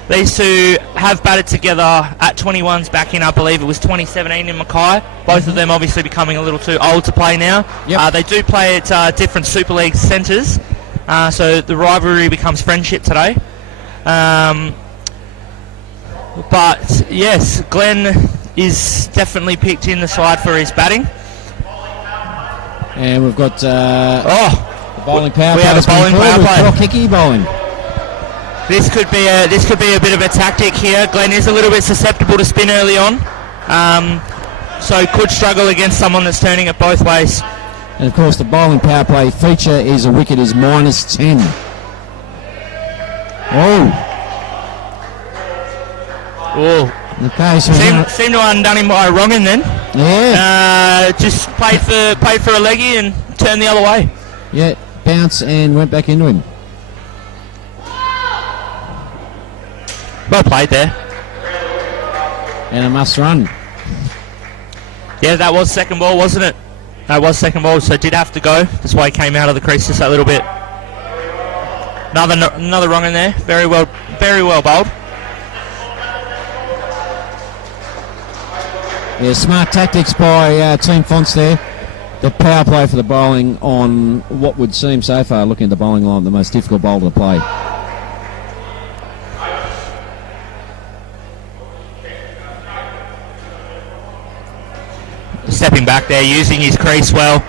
These two have batted together at 21s back in, I believe it was 2017 in Mackay. Both of them obviously becoming a little too old to play now. Yep. They do play at different Super League centres, so the rivalry becomes friendship today. But yes, Glenn is definitely picked in the side for his batting. And we've got the bowling power play. We have a bowling power play. Brock Hickey bowling. This could be a bit of a tactic here. Glenn is a little bit susceptible to spin early on, so could struggle against someone that's turning it both ways. And of course, the bowling power play feature is a wicket is -10. Oh. Okay, so seemed to have undone him by a wrong-un then. Yeah. Just played for a leggy and turned the other way. Yeah, bounce and went back into him. Well played there. And a must run. Yeah, that was second ball, wasn't it? That was second ball, so did have to go. That's why he came out of the crease just a little bit. Another wrong in there. Very well bowled. Yeah, smart tactics by Team Fonts there. The power play for the bowling on what would seem so far, looking at the bowling line, the most difficult bowler to play. Stepping back there, using his crease well,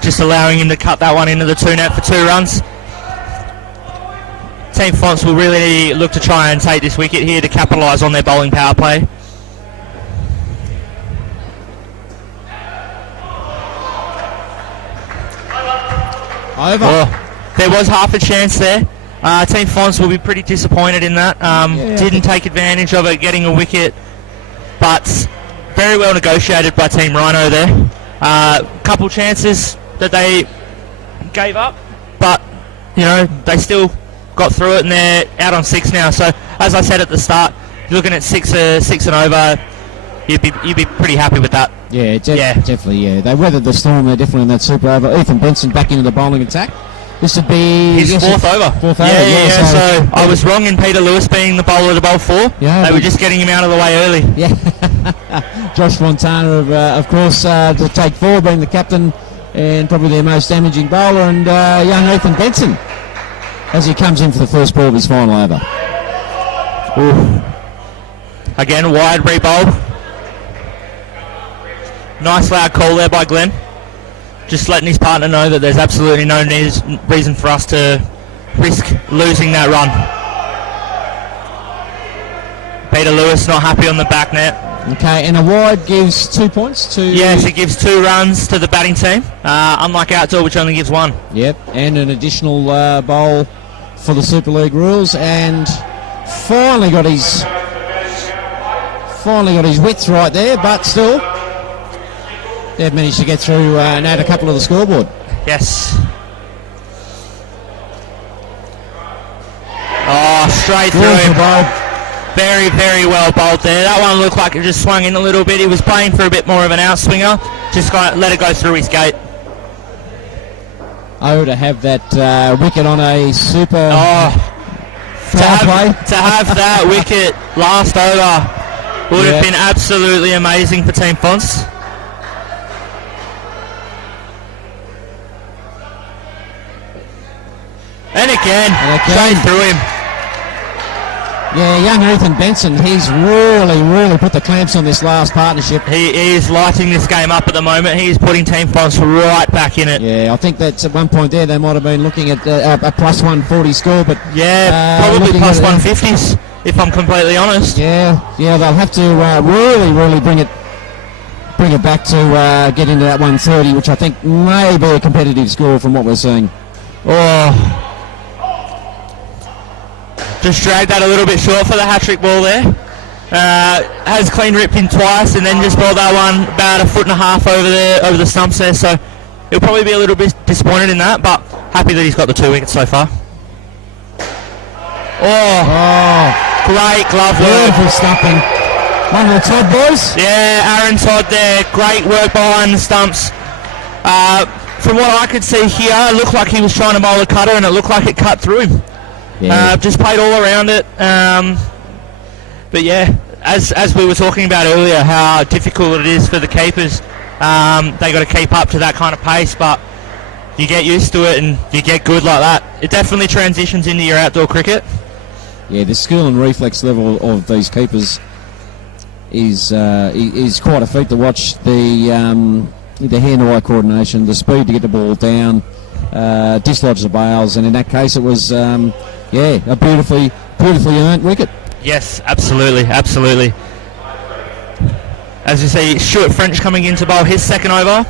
just allowing him to cut that one into the 2 net for 2 runs. Team Fonts will really look to try and take this wicket here to capitalise on their bowling power play. Over. Oh, there was half a chance there. Team Fonts will be pretty disappointed in that. Didn't take advantage of it, getting a wicket, but very well negotiated by Team Ryno there. Couple chances that they gave up, but they still got through it, and they're out on 6 now. So as I said at the start, you're looking at 6 and over. You'd be pretty happy with that. Yeah, definitely. Yeah, they weathered the storm. They're definitely in that super over. Ethan Benson back into the bowling attack. This would be his fourth over. Yeah. So I was wrong in Peter Lewis being the bowler to bowl 4. Yeah, they were just getting him out of the way early. Yeah. Josh Fontana, of course, to take forward, being the captain and probably their most damaging bowler, and young Ethan Benson as he comes in for the first ball of his final over. Ooh. Again, wide re-bowl. Nice loud call there by Glenn. Just letting his partner know that there's absolutely no reason for us to risk losing that run. Peter Lewis not happy on the back net. Okay, and a wide gives 2 points to... Yes, it gives 2 runs to the batting team, unlike outdoor, which only gives 1. Yep, and an additional bowl for the Super League rules, and finally got his finally got his width right there, but still, they've managed to get through and add a couple of the scoreboard. Yes. Oh, straight through him. Very, very well bowled there. That one looked like it just swung in a little bit. He was playing for a bit more of an outswinger. Just let it go through his gate. Oh, to have that wicket on a super play. To have that wicket last over would have been absolutely amazing for Team Fonts. And again, straight through him. Yeah, young Ethan Benson, he's really put the clamps on this last partnership. He is lighting this game up at the moment. He is putting Team Fonts right back in it. Yeah, I think that's at one point there they might have been looking at a plus 140 score, but yeah, probably plus 150s if I'm completely honest. Yeah, they'll have to really bring it back to get into that 130, which I think may be a competitive score from what we're seeing. Oh. Just dragged that a little bit short for the hat-trick ball there. Has clean ripped in twice and then just bowled that one about a foot and a half over the stumps there. So he'll probably be a little bit disappointed in that, but happy that he's got the 2 wickets so far. Oh. Great glove work. Beautiful stumping. One of the Todd boys. Yeah, Aaron Todd there. Great work behind the stumps. From what I could see here, it looked like he was trying to bowl a cutter and it looked like it cut through him. Yeah. Just played all around it. But yeah, as we were talking about earlier, how difficult it is for the keepers. They got to keep up to that kind of pace, but you get used to it and you get good like that. It definitely transitions into your outdoor cricket. Yeah, the skill and reflex level of these keepers is quite a feat to watch. The hand-eye coordination, the speed to get the ball down, dislodge the bails, and in that case it was a beautifully earned wicket. Yes, absolutely. As you see, Stuart French coming in to bowl his second over.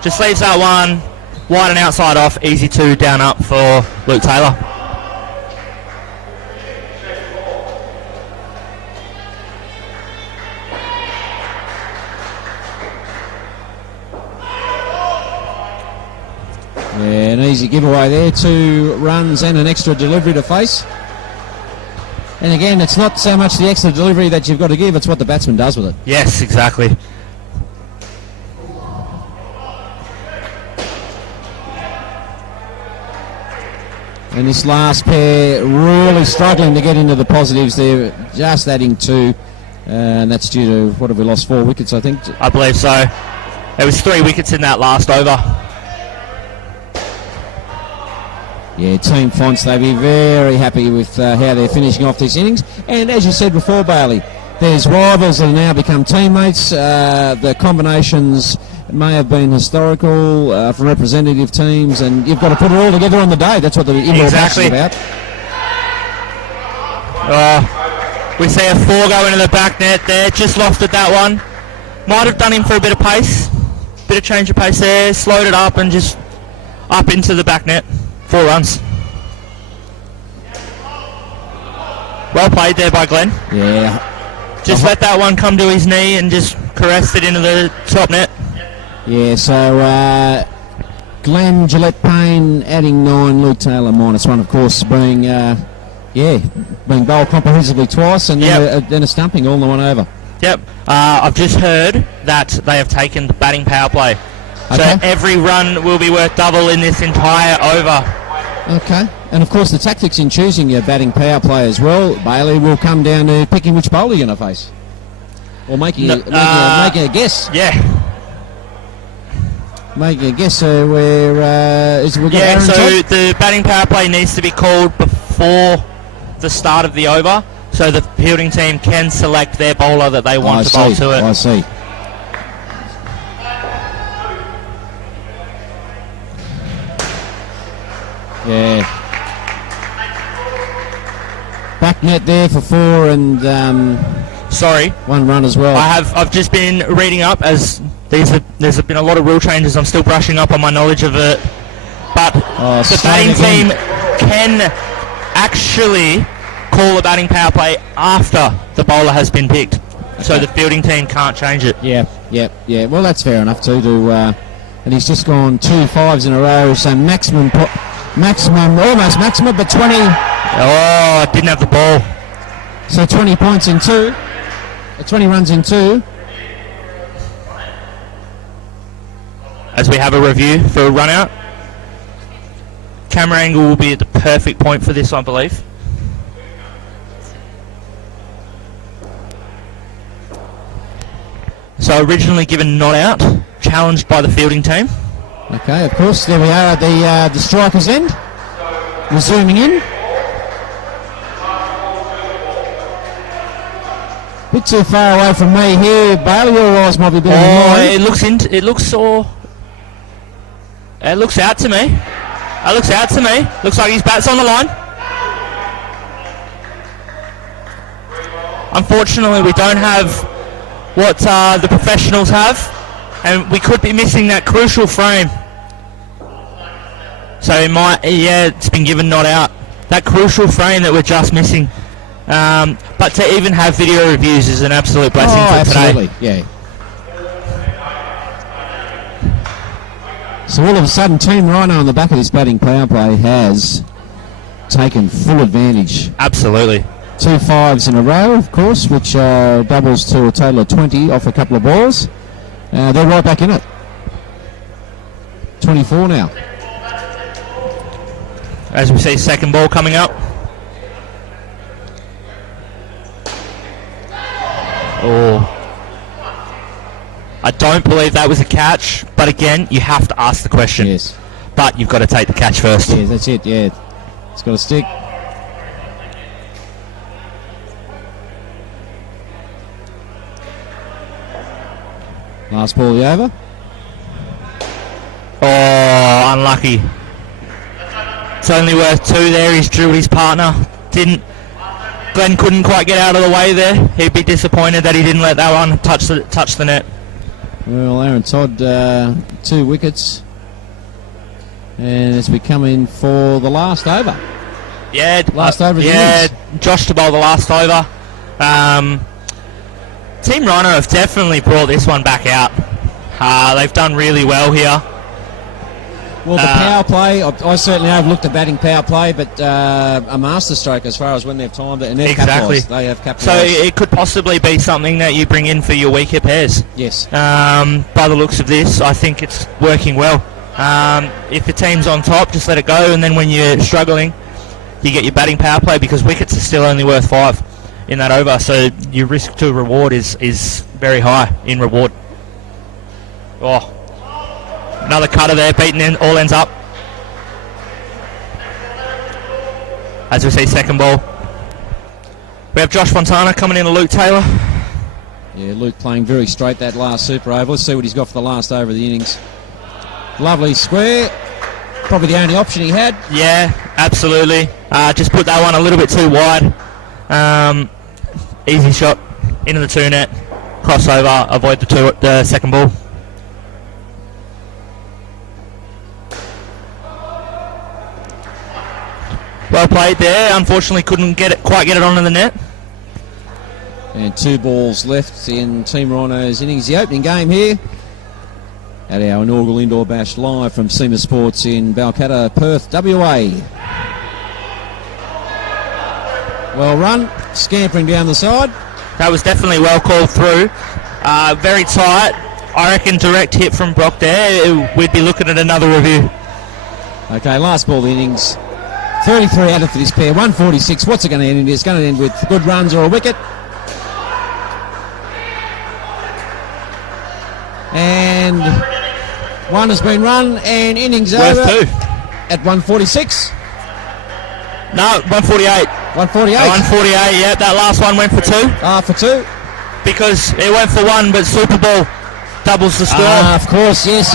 Just leaves that one wide and outside off, easy 2 down up for Luke Taylor. Yeah, an easy giveaway there, 2 runs and an extra delivery to face. And again, it's not so much the extra delivery that you've got to give, it's what the batsman does with it. Yes, exactly. And this last pair really struggling to get into the positives there, just adding 2. And that's due to, what have we lost, 4 wickets, I think? I believe so. There was 3 wickets in that last over. Yeah, Team Fonts, they'll be very happy with how they're finishing off this innings. And as you said before, Bailey, there's rivals that have now become teammates. The combinations may have been historical from representative teams, and you've got to put it all together on the day. That's what the indoor match is about. We see a 4 go into the back net there. Just lofted that one. Might have done him for a bit of pace. Bit of change of pace there. Slowed it up and just up into the back net. 4 runs. Well played there by Glenn. Yeah. Just let that one come to his knee and just caressed it into the top net. Yeah, so Glenn Gillette Payne adding 9, Luke Taylor -1, of course, being bowled comprehensively twice and then a stumping all in the one over. Yep. I've just heard that they have taken the batting power play. Okay. So every run will be worth double in this entire over. Okay. And of course the tactics in choosing your batting power play as well, Bailey, will come down to picking which bowler you're going to face. Or making a guess. Yeah. Making a guess where we've got Aaron so Todd? The batting power play needs to be called before the start of the over, so the fielding team can select their bowler that they want to bowl to it. I see. Yeah. Back net there for 4 and 1 run as well. I've just been reading up as there's been a lot of rule changes. I'm still brushing up on my knowledge of it, but the batting team can actually call a batting power play after the bowler has been picked. so the fielding team can't change it. Yeah. Well, that's fair enough too. And he's just gone 2 5s in a row, so almost maximum, but 20. Oh, didn't have the ball. So 20 points in 2. 20 runs in 2. As we have a review for a run out. Camera angle will be at the perfect point for this, I believe. So originally given not out, challenged by the fielding team. Okay, of course, there we are at the striker's end. We're zooming in. Bit too far away from me here, Bailey. Your eyes might be better than mine. It looks out to me. Looks like his bat's on the line. Unfortunately, we don't have what the professionals have, and we could be missing that crucial frame. So it's been given not out. That crucial frame that we're just missing. But to even have video reviews is an absolute blessing for absolutely. today. Yeah. So all of a sudden, Team Ryno on the back of this batting power play has taken full advantage. Absolutely. 2 5s in a row, of course, which doubles to a total of 20 off a couple of balls. They're right back in it. 24 now. As we see, second ball coming up. Oh. I don't believe that was a catch, but again, you have to ask the question. Yes. But you've got to take the catch first. Yeah, that's it, yeah. It's got to stick. Last ball of the over. Oh, unlucky. It's only worth 2 there. He's drilled his partner. Glenn couldn't quite get out of the way there. He'd be disappointed that he didn't let that one touch the net. Well, Aaron Todd, 2 wickets. And it's becoming for the last over. Yeah. Last over. Yeah, Josh to bowl the last over. Team Ryno have definitely brought this one back out. They've done really well here. Well, the power play, I certainly have looked at batting power play, but a master stroke as far as when they've timed it, and they've capitalised. They have capitalised. So it could possibly be something that you bring in for your weaker pairs. Yes. By the looks of this, I think it's working well. If the team's on top, just let it go, and then when you're struggling, you get your batting power play, because wickets are still only worth 5 in that over, so your risk to reward is very high in reward. Oh. Another cutter there, beaten in, all ends up. As we see, second ball. We have Josh Fontana coming in to Luke Taylor. Yeah, Luke playing very straight that last super over. Let's see what he's got for the last over of the innings. Lovely square. Probably the only option he had. Yeah, absolutely. Just put that one a little bit too wide. Easy shot into the 2 net. Crossover, avoid the second ball. Well played there. Unfortunately, couldn't quite get it onto the net. And 2 balls left in Team Ryno's innings. The opening game here at our inaugural Indoor Bash live from SEMA Sports in Balcatta, Perth, WA. Well run, scampering down the side. That was definitely well called through. Very tight. I reckon direct hit from Brock there. We'd be looking at another review. Okay, last ball of the innings. 33 out for this pair, 146. What's it going to end in? It's going to end with good runs or a wicket. And 1 has been run, and innings worth over 2 at 146. No, 148. 148. 148, yeah, that last one went for 2. For 2. Because it went for 1, but Super Bowl doubles the score. Of course, yes.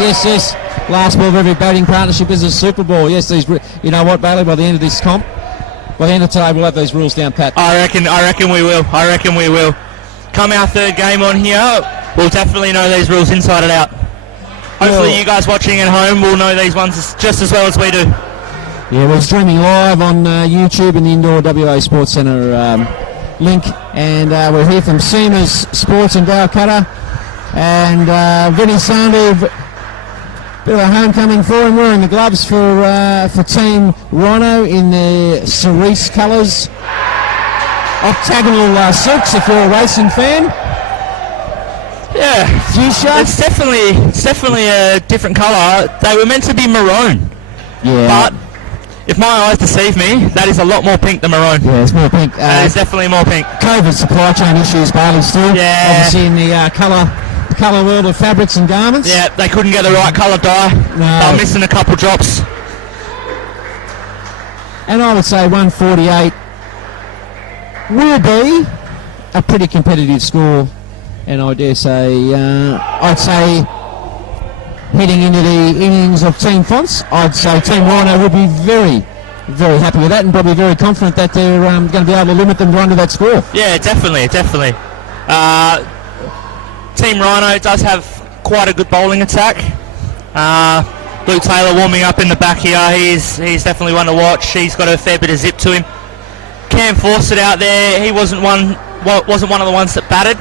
Last ball of every batting partnership is a Super Bowl. Yes, you know what, Bailey, by the end of this comp, by the end of today, we'll have these rules down pat. I reckon we will. Come our third game on here, we'll definitely know these rules inside and out. Hopefully you guys watching at home will know these ones just as well as we do. Yeah, we're streaming live on YouTube in the Indoor WA Sports Centre link, and we're here from Seamers Sports in Balcutta, and Vinny Sandu, bit of a homecoming for him, wearing the gloves for Team Ryno in their cerise colours, octagonal silks if you're a racing fan. Yeah, Fuchsia. It's definitely a different colour. They were meant to be maroon. Yeah. But if my eyes deceive me, that is a lot more pink than maroon. Yeah, it's more pink. It's definitely more pink. COVID supply chain issues, Bailey, still. Yeah. Obviously in the colour world of fabrics and garments. Yeah, they couldn't get the right colour dye. No. They were missing a couple drops. And I would say 148 will be a pretty competitive score. And I dare say, I'd say heading into the innings of Team Fonts, I'd say Team Ryno would be very, very happy with that, and probably very confident that they're going to be able to limit them to under that score. Yeah, definitely. Team Ryno does have quite a good bowling attack. Luke Taylor warming up in the back here. He's definitely one to watch. He's got a fair bit of zip to him. Cam Fawcett out there. He wasn't one of the ones that batted,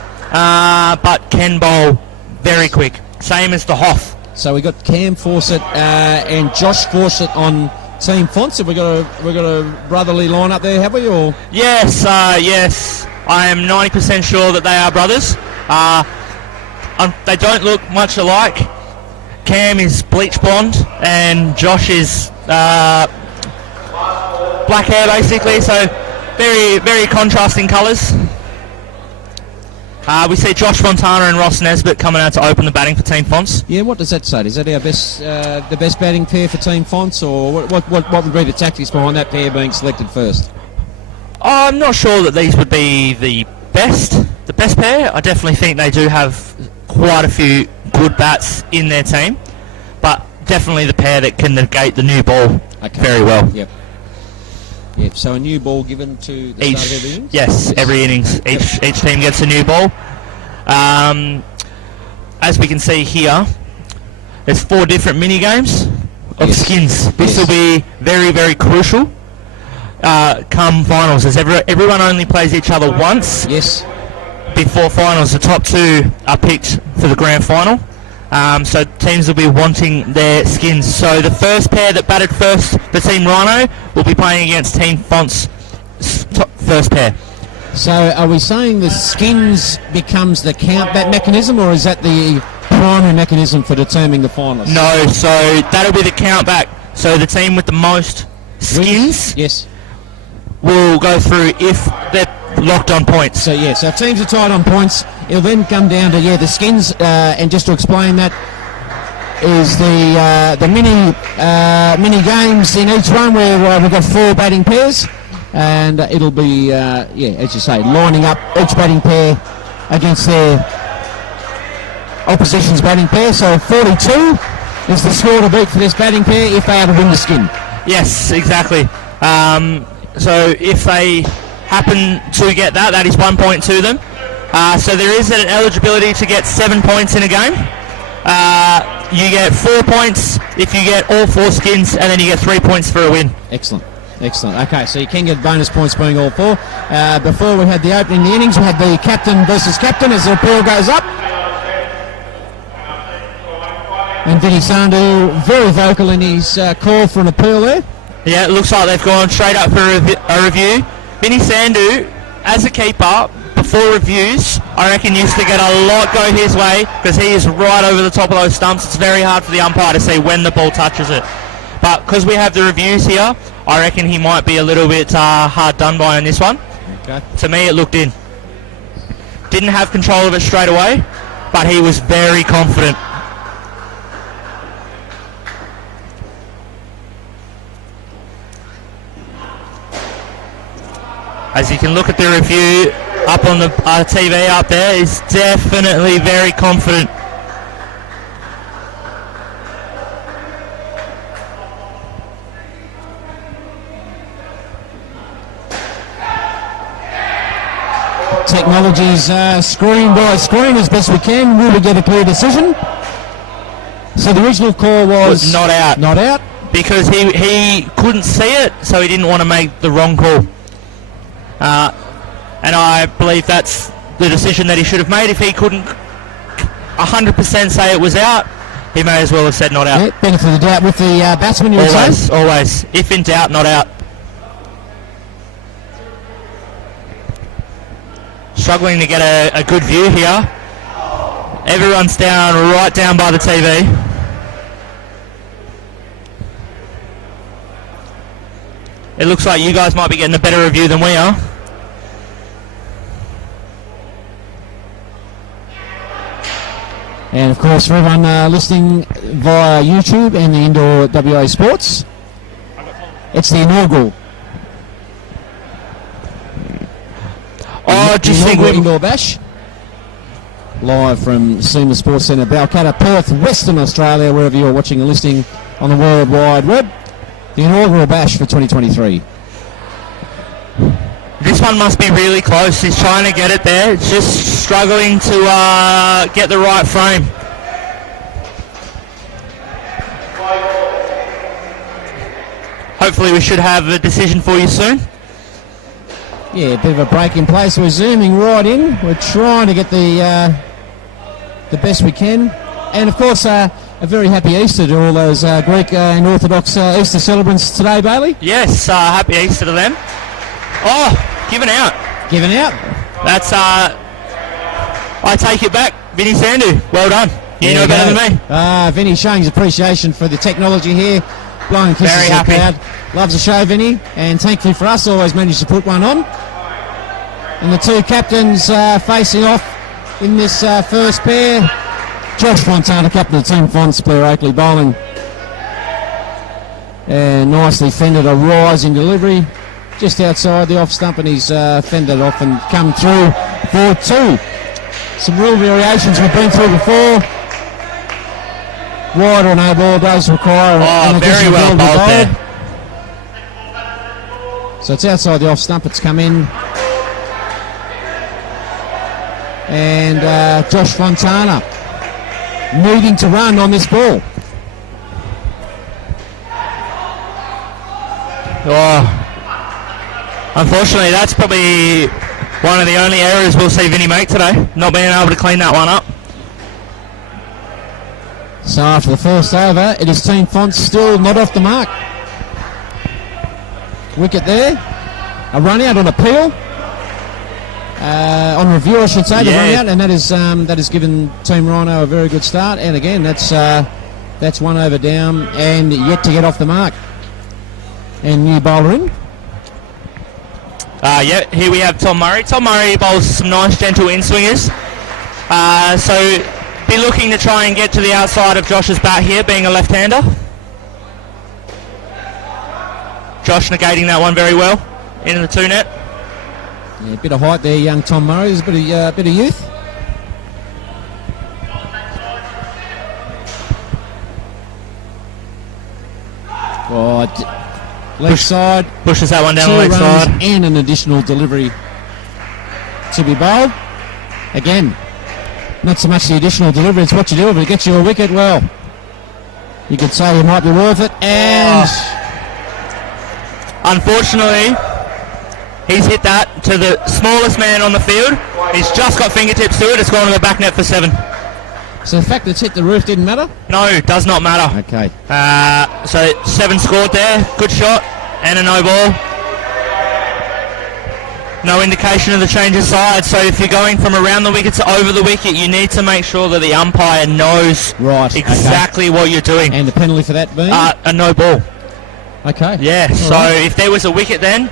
but can bowl very quick. Same as the Hoff. So we got Cam Fawcett and Josh Fawcett on Team Fonts. Have we got a brotherly line up there, have we? Or yes. I am 90% sure that they are brothers. They don't look much alike. Cam is bleach blonde and Josh is black hair basically, so very, very contrasting colours. We see Josh Fontana and Ross Nesbitt coming out to open the batting for Team Fonts. Yeah, what does that say? Is that our best, the best batting pair for Team Fonts, or what would be the tactics behind that pair being selected first? I'm not sure that these would be the best pair. I definitely think they do have quite a few good bats in their team, but definitely the pair that can negate the new ball very well. Yep. So a new ball given to the start of every innings? Yes, every innings. Each team gets a new ball. As we can see here, there's 4 different mini games of skins. This will be very, very crucial come finals, as everyone only plays each other once. Yes. Before finals, the top 2 are picked for the grand final. So teams will be wanting their skins. So the first pair that batted first, the Team Ryno, will be playing against Team Fonts' first pair. So are we saying the skins becomes the count bat mechanism, or is that the primary mechanism for determining the finalists? No, so that'll be the count back. So the team with the most skins will go through if they're locked on points. So so if teams are tied on points, it'll then come down to the skins, and just to explain that is the mini games in each one where we've got 4 batting pairs, and it'll be as you say, lining up each batting pair against their opposition's batting pair. So 42 is the score to beat for this batting pair if they are to win the skin. Yes, exactly. So if they happen to get that is 1 point to them. So there is an eligibility to get 7 points in a game. You get 4 points if you get all 4 skins, and then you get 3 points for a win. Excellent. Okay, so you can get bonus points being all 4. Before we had the opening the innings, we had the captain versus captain as the appeal goes up. And Vinny Sandu very vocal in his call for an appeal there. Yeah, it looks like they've gone straight up for a review. Vinny Sandu, as a keeper, before reviews, I reckon used to get a lot go his way, because he is right over the top of those stumps. It's very hard for the umpire to see when the ball touches it. But because we have the reviews here, I reckon he might be a little bit hard done by on this one. Okay. To me, it looked in. Didn't have control of it straight away, but he was very confident. As you can look at the review up on the TV up there, is definitely very confident. Technology's screen by screen as best we can. Will we get a clear decision? So the original call was not out. Not out? Because he couldn't see it, so he didn't want to make the wrong call. And and I believe that's the decision that he should have made. If he couldn't 100% say it was out, he may as well have said not out. Yeah, benefit of the doubt with the batsman, you would say? Always. If in doubt, not out. Struggling to get a good view here. Everyone's right down by the TV. It looks like you guys might be getting a better review than we are. And of course, for everyone listening via YouTube and the Indoor WA Sports, it's the inaugural. Just think Indoor Bash. Live from SEMA Sports Centre, Balcatta, Perth, Western Australia, wherever you're watching and listening on the World Wide Web. The inaugural bash for 2023. This one must be really close. He's trying to get it there. It's just struggling to get the right frame. Hopefully we should have a decision for you soon. Yeah, a bit of a break in place. We're zooming right in. We're trying to get the best we can. And of course, a very happy Easter to all those Greek and Orthodox Easter celebrants today, Bailey. Yes, happy Easter to them. Oh, given out. Given out. That's, I take it back. Vinny Sandu, well done. You know better than me. Vinny showing his appreciation for the technology here. Blowing kisses at the crowd. Loves the show, Vinny. And thankfully for us, always managed to put one on. And the two captains facing off in this first pair. Josh Fontana, captain of the team, Fonts, Blair Oakley bowling. And nicely fended a rising delivery just outside the off stump, and he's fended off and come through for two. Some real variations we've been through before. Wide or no ball does require an very well bowled there. So it's outside the off stump, it's come in. And Josh Fontana needing to run on this ball. Unfortunately, that's probably one of the only errors we'll see Vinny make today, not being able to clean that one up. So after the first over, it is Team Fonts still not off the mark. Wicket there, a run out on appeal. On review, I should say, the run out, and that has given Team Ryno a very good start. And again, that's one over down and yet to get off the mark. And new bowler in. Here we have Tom Murray. Tom Murray bowls some nice gentle in-swingers. So be looking to try and get to the outside of Josh's bat here, being a left-hander. Josh negating that one very well into the two net. Yeah, a bit of height there, young Tom Murray. There's a bit of youth. Left side. Pushes that one down the leg side. And an additional delivery to be bowled. Again, not so much the additional delivery, it's what you do. If it gets you a wicket, well, you could say it might be worth it. And unfortunately, he's hit that to the smallest man on the field. He's just got fingertips to it. It's gone to the back net for 7. So the fact that it's hit the roof didn't matter? No, it does not matter. Okay. So 7 scored there. Good shot and a no ball. No indication of the change of side. So if you're going from around the wicket to over the wicket, you need to make sure that the umpire knows exactly what you're doing. And the penalty for that being? A no ball. Okay. Yeah, so if there was a wicket then,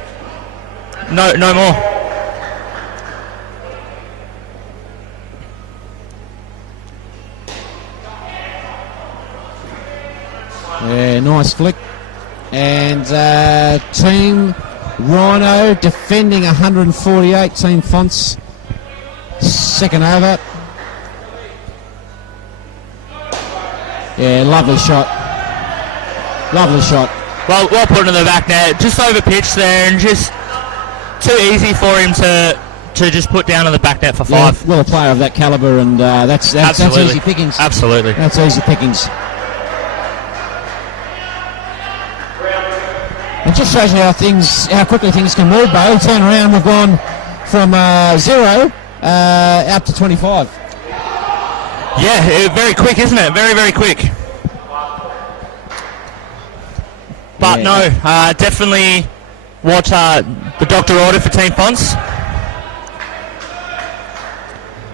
no more. Yeah, nice flick. And Team Ryno defending 148. Team Fonts second over. Yeah, lovely shot. Lovely shot. Well put into the back net. Just over pitch there, and just too easy for him to just put down on the back net for 5. Yeah, well, a player of that calibre, and that's easy pickings. Absolutely. That's easy pickings. It just shows you how quickly things can move, Bale. Turn around, we've gone from 0 out to 25. Yeah, very quick, isn't it? Very, very quick. But no, definitely what the doctor ordered for Team Fonts.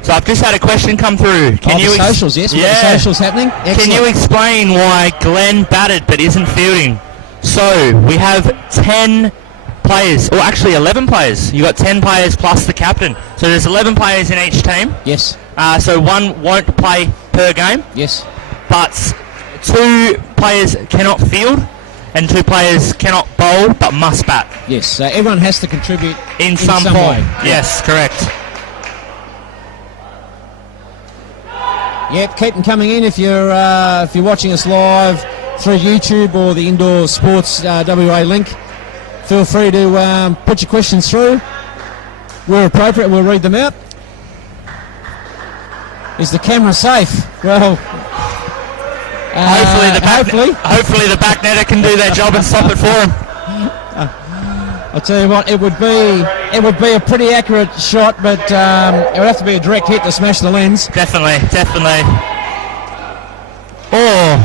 So I've just had a question come through. Can you socials, yes, we've got the socials happening. Excellent. Can you explain why Glenn batted but isn't fielding? So we have 10 players, or actually 11 players. You got 10 players plus the captain. So there's 11 players in each team. Yes. So one won't play per game. Yes. But 2 players cannot field and 2 players cannot bowl but must bat. Yes. So everyone has to contribute in some form. way. Yes, correct. Yep, keep them coming in if you're watching us live through YouTube or the Indoor Sports WA link. Feel free to put your questions through. Where appropriate, we'll read them out. Is the camera safe? Well, hopefully the back netter can do their job and stop it for him. I'll tell you what, it would be a pretty accurate shot, but it would have to be a direct hit to smash the lens. Definitely. Oh,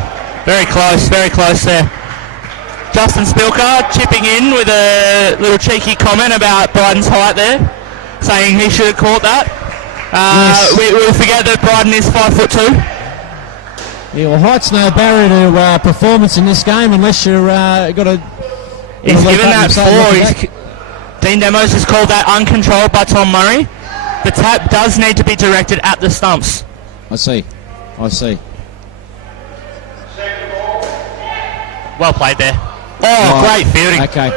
very close there. Justin Spilker chipping in with a little cheeky comment about Bryden's height there, saying he should have caught that. Yes. We'll forget that Bryden is 5'2". Yeah, well, height's no barrier to performance in this game unless you're got a... He's given that 4. Dean Demos has called that uncontrolled by Tom Murray. The tap does need to be directed at the stumps. I see. Well played there. Oh, right. Great fielding. Okay.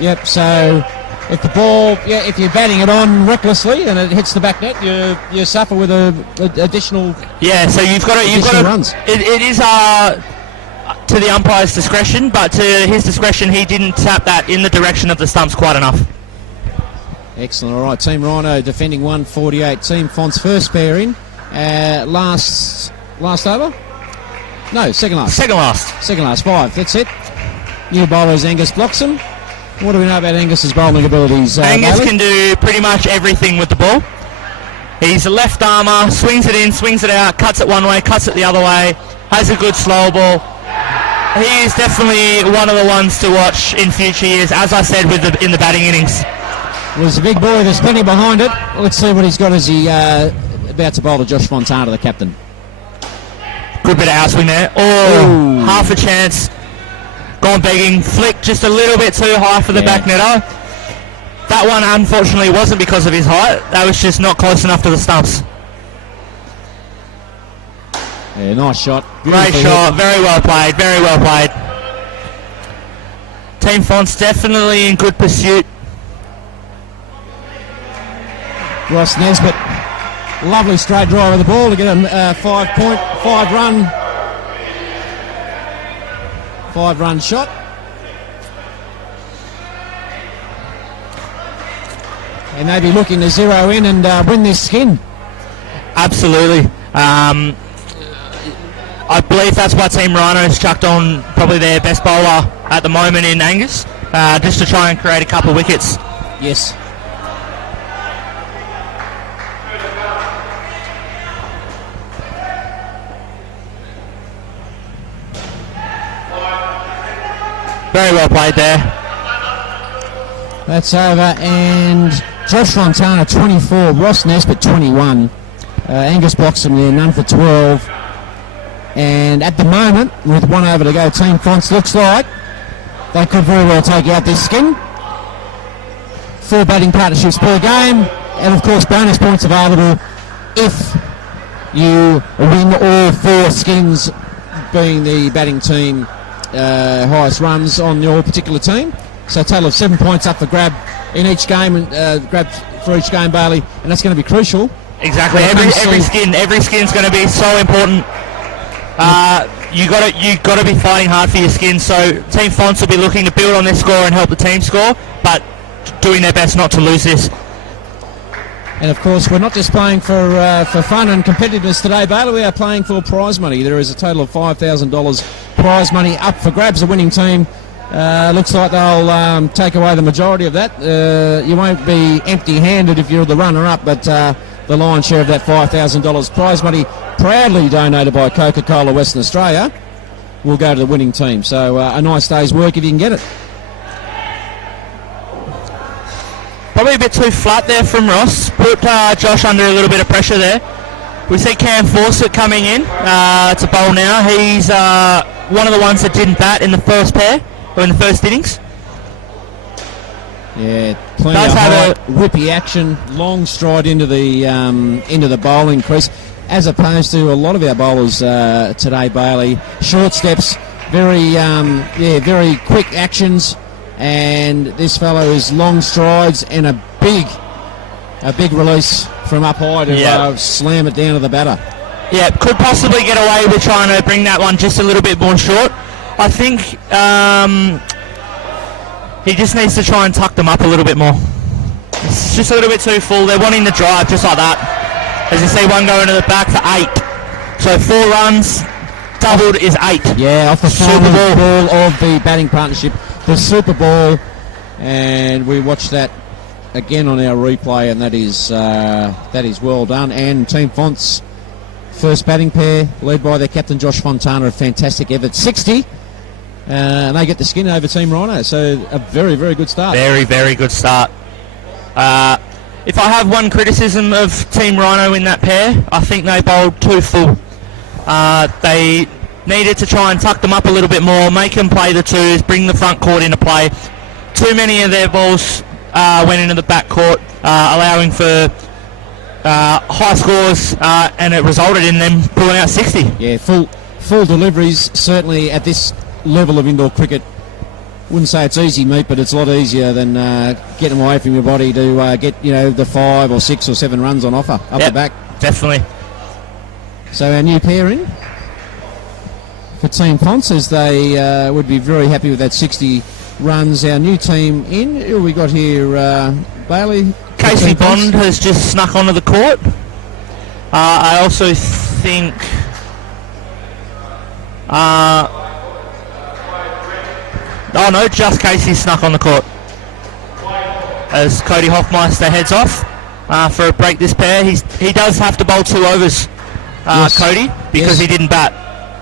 Yep. So if the ball, if you're batting it on recklessly and it hits the back net, you suffer with a additional. Yeah. So you've got to runs. It is to the umpire's discretion, but to his discretion, he didn't tap that in the direction of the stumps quite enough. Excellent. All right, Team Ryno defending 148. Team Fonts first pair in. Last over? No, second last. Second last. 5. That's it. New bowler is Angus Bloxham. What do we know about Angus's bowling abilities? Angus Bailey? can do pretty much everything with the ball. He's a left armour, swings it in, swings it out, cuts it one way, cuts it the other way, has a good slow ball. He is definitely one of the ones to watch in future years, as I said in the batting innings. Well, he's a big boy, there's plenty behind it. Let's see what he's got as he about to bowl to Josh Fontana, the captain. Good bit of outswing there. Oh, half a chance. Gone begging. Flick just a little bit too high for the back netter. That one, unfortunately, wasn't because of his height. That was just not close enough to the stumps. Yeah, nice shot. Great shot. Very well played. Team Fonts definitely in good pursuit. Ross Nesbitt. Lovely straight drive of the ball to get a 5-run shot. And they'll be looking to zero in and win this skin. Absolutely. I believe that's why Team Ryno has chucked on probably their best bowler at the moment in Angus, just to try and create a couple of wickets. Yes. Very well played there. That's over, and Josh Fontana 24, Ross Nesbitt 21, Angus Bloxham there, none for 12. And at the moment, with 1 over to go, Team Fonts looks like they could very well take out this skin. 4 batting partnerships per game, and of course bonus points available if you win all 4 skins, being the batting team highest runs on your particular team. So a total of 7 points up for grab in each game, and grab for each game, Bailey, and that's going to be crucial. Exactly. Every skin's going to be so important. You got to be fighting hard for your skin. So Team Fonts will be looking to build on their score and help the team score, but doing their best not to lose this. And of course, we're not just playing for fun and competitiveness today, Bailey. We are playing for prize money. There is a total of $5,000 prize money up for grabs. The winning team Looks like they'll take away the majority of that. You won't be empty-handed if you're the runner-up, but the lion's share of that $5,000 prize money, proudly donated by Coca-Cola Western Australia, will go to the winning team. So a nice day's work if you can get it. Probably a bit too flat there from Ross. Put Josh under a little bit of pressure there. We see Cam Fawcett coming in. It's a bowl now. He's one of the ones that didn't bat in the first pair, or in the first innings. Yeah, plenty of high, whippy action, long stride into the bowling crease, as opposed to a lot of our bowlers today, Bailey. Short steps, very quick actions, and this fellow is long strides and a big release from up high to slam it down to the batter. Yeah, could possibly get away with trying to bring that one just a little bit more short. I think he just needs to try and tuck them up a little bit more. It's just a little bit too full. They're wanting the drive just like that. As you see, one going to the back for 8. So 4 runs, doubled is 8. Yeah, off the final ball of the batting partnership, the Super Bowl, and we watched that again on our replay, and that is well done. And Team Font's first batting pair, led by their captain Josh Fontana, a fantastic effort, 60. And they get the skin over Team Ryno, so a very, very good start. Very, very good start. If I have one criticism of Team Ryno in that pair, I think they bowled too full. They needed to try and tuck them up a little bit more, make them play the twos, bring the front court into play. Too many of their balls went into the back court, allowing for high scores, and it resulted in them pulling out 60. Yeah, full deliveries, certainly at this level of indoor cricket. Wouldn't say it's easy, mate, but it's a lot easier than getting away from your body to get the 5 or 6 or 7 runs on offer up the back. Definitely. So our new pair in for Team Fonts, as they would be very happy with that 60 runs. Our new team in. Who we got here, Bailey? Casey Bond has just snuck onto the court. I also think just Casey snuck on the court as Cody Hoffmeister heads off for a break this pair. He does have to bowl 2 overs, yes. Cody, because he didn't bat.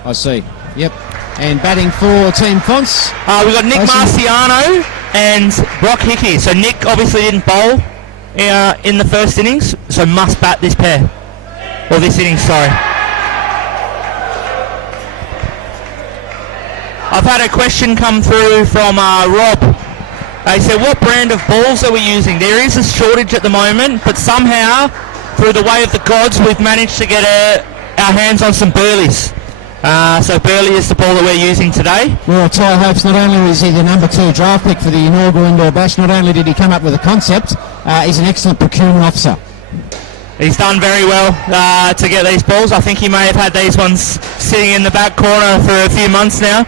I see. Yep. And batting for Team Fonts, we've got Nick Marciano and Brock Hickey. So Nick obviously didn't bowl in the first innings, so must bat this pair. Or this innings, sorry. I've had a question come through from Rob. They said, what brand of balls are we using? There is a shortage at the moment, but somehow, through the way of the gods, we've managed to get our hands on some Burleys. So Burley is the ball that we're using today. Well, Ty hopes not only is he the number 2 draft pick for the inaugural Indoor Bash, not only did he come up with a concept, he's an excellent procurement officer. He's done very well to get these balls. I think he may have had these ones sitting in the back corner for a few months now.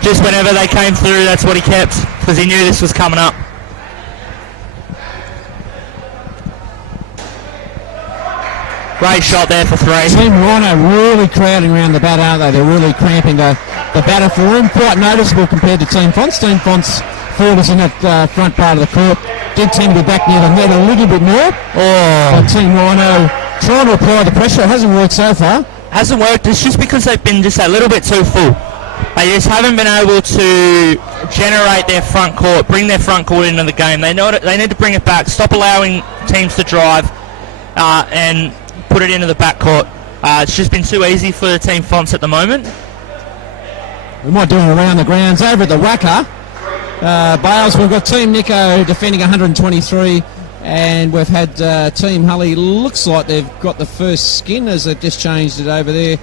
Just whenever they came through, that's what he kept, because he knew this was coming up. Great shot there for 3. Team Ryno really crowding around the bat, aren't they? They're really cramping the batter for him. Quite noticeable compared to Team Fonts. Team Fonts fielders in that front part of the court did tend to be back near the net a little bit more. But Team Ryno trying to apply the pressure. It hasn't worked so far. Hasn't worked. It's just because they've been just a little bit too full. They just haven't been able to generate their front court, bring their front court into the game. They need to bring it back, stop allowing teams to drive, and put it into the back court. It's just been too easy for the Team Fonts at the moment. We might do it around the grounds over at the Wacker. Bales, we've got Team Nico defending 123, and we've had Team Hully. Looks like they've got the first skin as they've just changed it over there.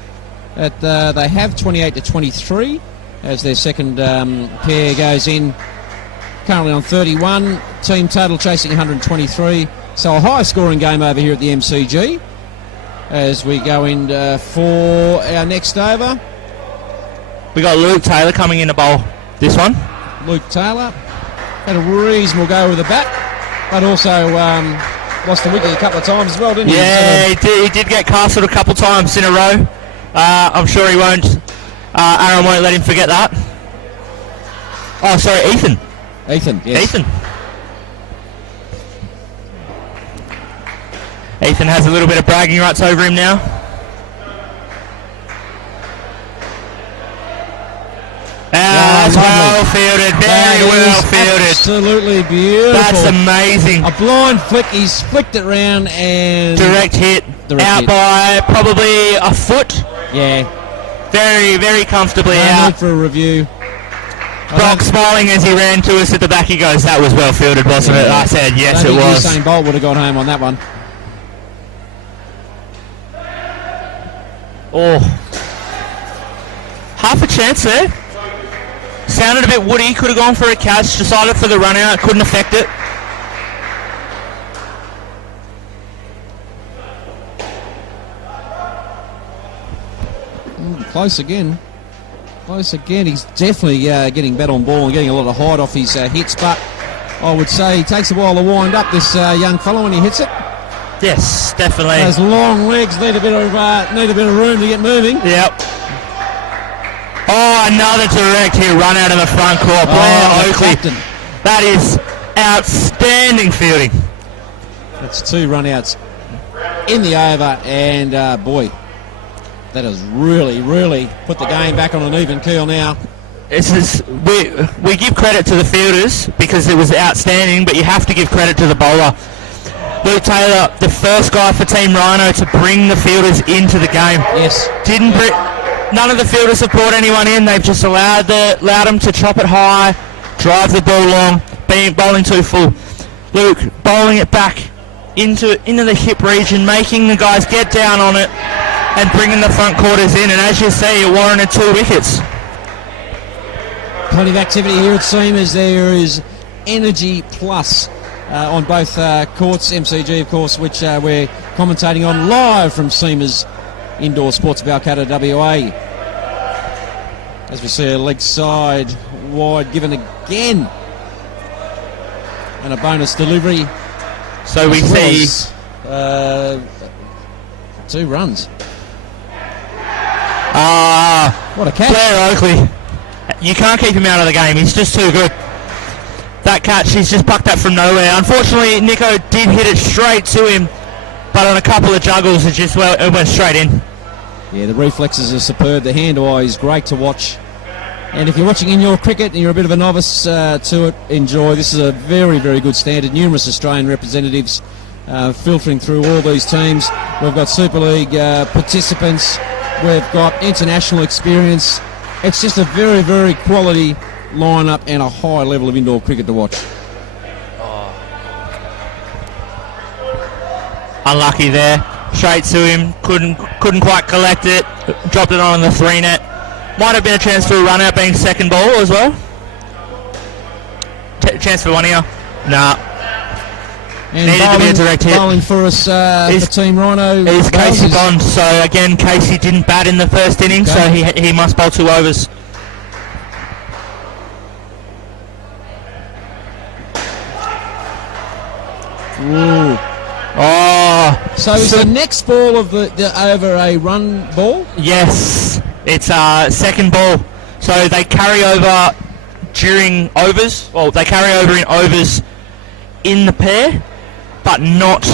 They have 28 to 23 as their second pair goes in. Currently on 31. Team total chasing 123. So a high scoring game over here at the MCG as we go in for our next over. We got Luke Taylor coming in to bowl this one. Luke Taylor had a reasonable go with the bat, but also lost the wicket a couple of times as well, didn't he? Yeah, he did get castled a couple of times in a row. I'm sure he won't. Aaron won't let him forget that. Oh, sorry, Ethan. Ethan, yes. Ethan has a little bit of bragging rights over him now. That's well fielded, very well fielded. Absolutely beautiful. That's amazing. A blind flick, he's flicked it round and... Direct hit, by probably a foot. Yeah. Very, very comfortably No out. need for a review. Brock smiling as he ran to us at the back. He goes, that was well fielded, wasn't it? I said, yes, it was. Usain Bolt would have gone home on that one. Oh. Half a chance there. Sounded a bit woody. Could have gone for a catch. Decided for the run out. Couldn't affect it. Close again. He's definitely getting better on ball and getting a lot of height off his hits, but I would say he takes a while to wind up, this young fellow, when he hits it. Yes, definitely. Those long legs need a bit of room to get moving. Yep. Oh, another direct hit run out of the front court. Blair Oakley. That is outstanding fielding. That's 2 run-outs in the over, and boy, that has really, really put the game back on an even keel now. We give credit to the fielders because it was outstanding, but you have to give credit to the bowler. Luke Taylor, the first guy for Team Ryno to bring the fielders into the game. Yes. None of the fielders have brought anyone in. They've just allowed them to chop it high, drive the ball long, bowling too full. Luke bowling it back into the hip region, making the guys get down on it and bringing the front quarters in. And as you see, it warranted 2 wickets. Plenty of activity here at Seamers. There is energy plus on both courts. MCG, of course, which we're commentating on live from Seamers Indoor Sports Balcatta, WA. As we see a leg side wide given again, and a bonus delivery. So we see 2 runs. What a catch. Blair Oakley. You can't keep him out of the game. He's just too good. That catch, he's just plucked that from nowhere. Unfortunately, Nico did hit it straight to him, but on a couple of juggles, it went straight in. Yeah, the reflexes are superb. The hand-eye is great to watch. And if you're watching indoor cricket and you're a bit of a novice to it, enjoy. This is a very, very good standard. Numerous Australian representatives filtering through all these teams. We've got Super League participants. We've got international experience. It's just a very, very quality lineup and a high level of indoor cricket to watch. Unlucky there. Straight to him. Couldn't quite collect it. Dropped it on the 3 net. Might have been a chance for a run out being second ball as well. Chance for one here. Nah. And needed to be a direct hit. Bowling for us for Team Ryno. Is Casey Bond. So again, Casey didn't bat in the first inning, so he must bowl 2 overs. Ooh. Oh. So is the next ball of the over a run ball? Yes. It's second ball. So they carry over during overs. Well, they carry over in overs in the pair, but not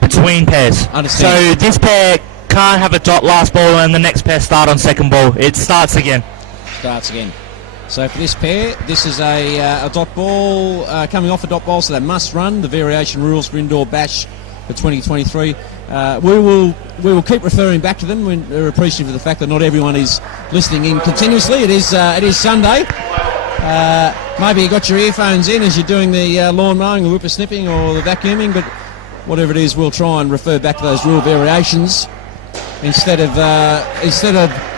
between pairs. Understand. So this pair can't have a dot last ball and the next pair start on second ball. It starts again. So for this pair, this is a dot ball, coming off a dot ball, so they must run. The variation rules for indoor bash for 2023. We will keep referring back to them. We're appreciative of the fact that not everyone is listening in continuously. It is Sunday. Maybe you got your earphones in as you're doing the lawn mowing, the whippersnipping, or the vacuuming, but whatever it is, we'll try and refer back to those rule variations instead of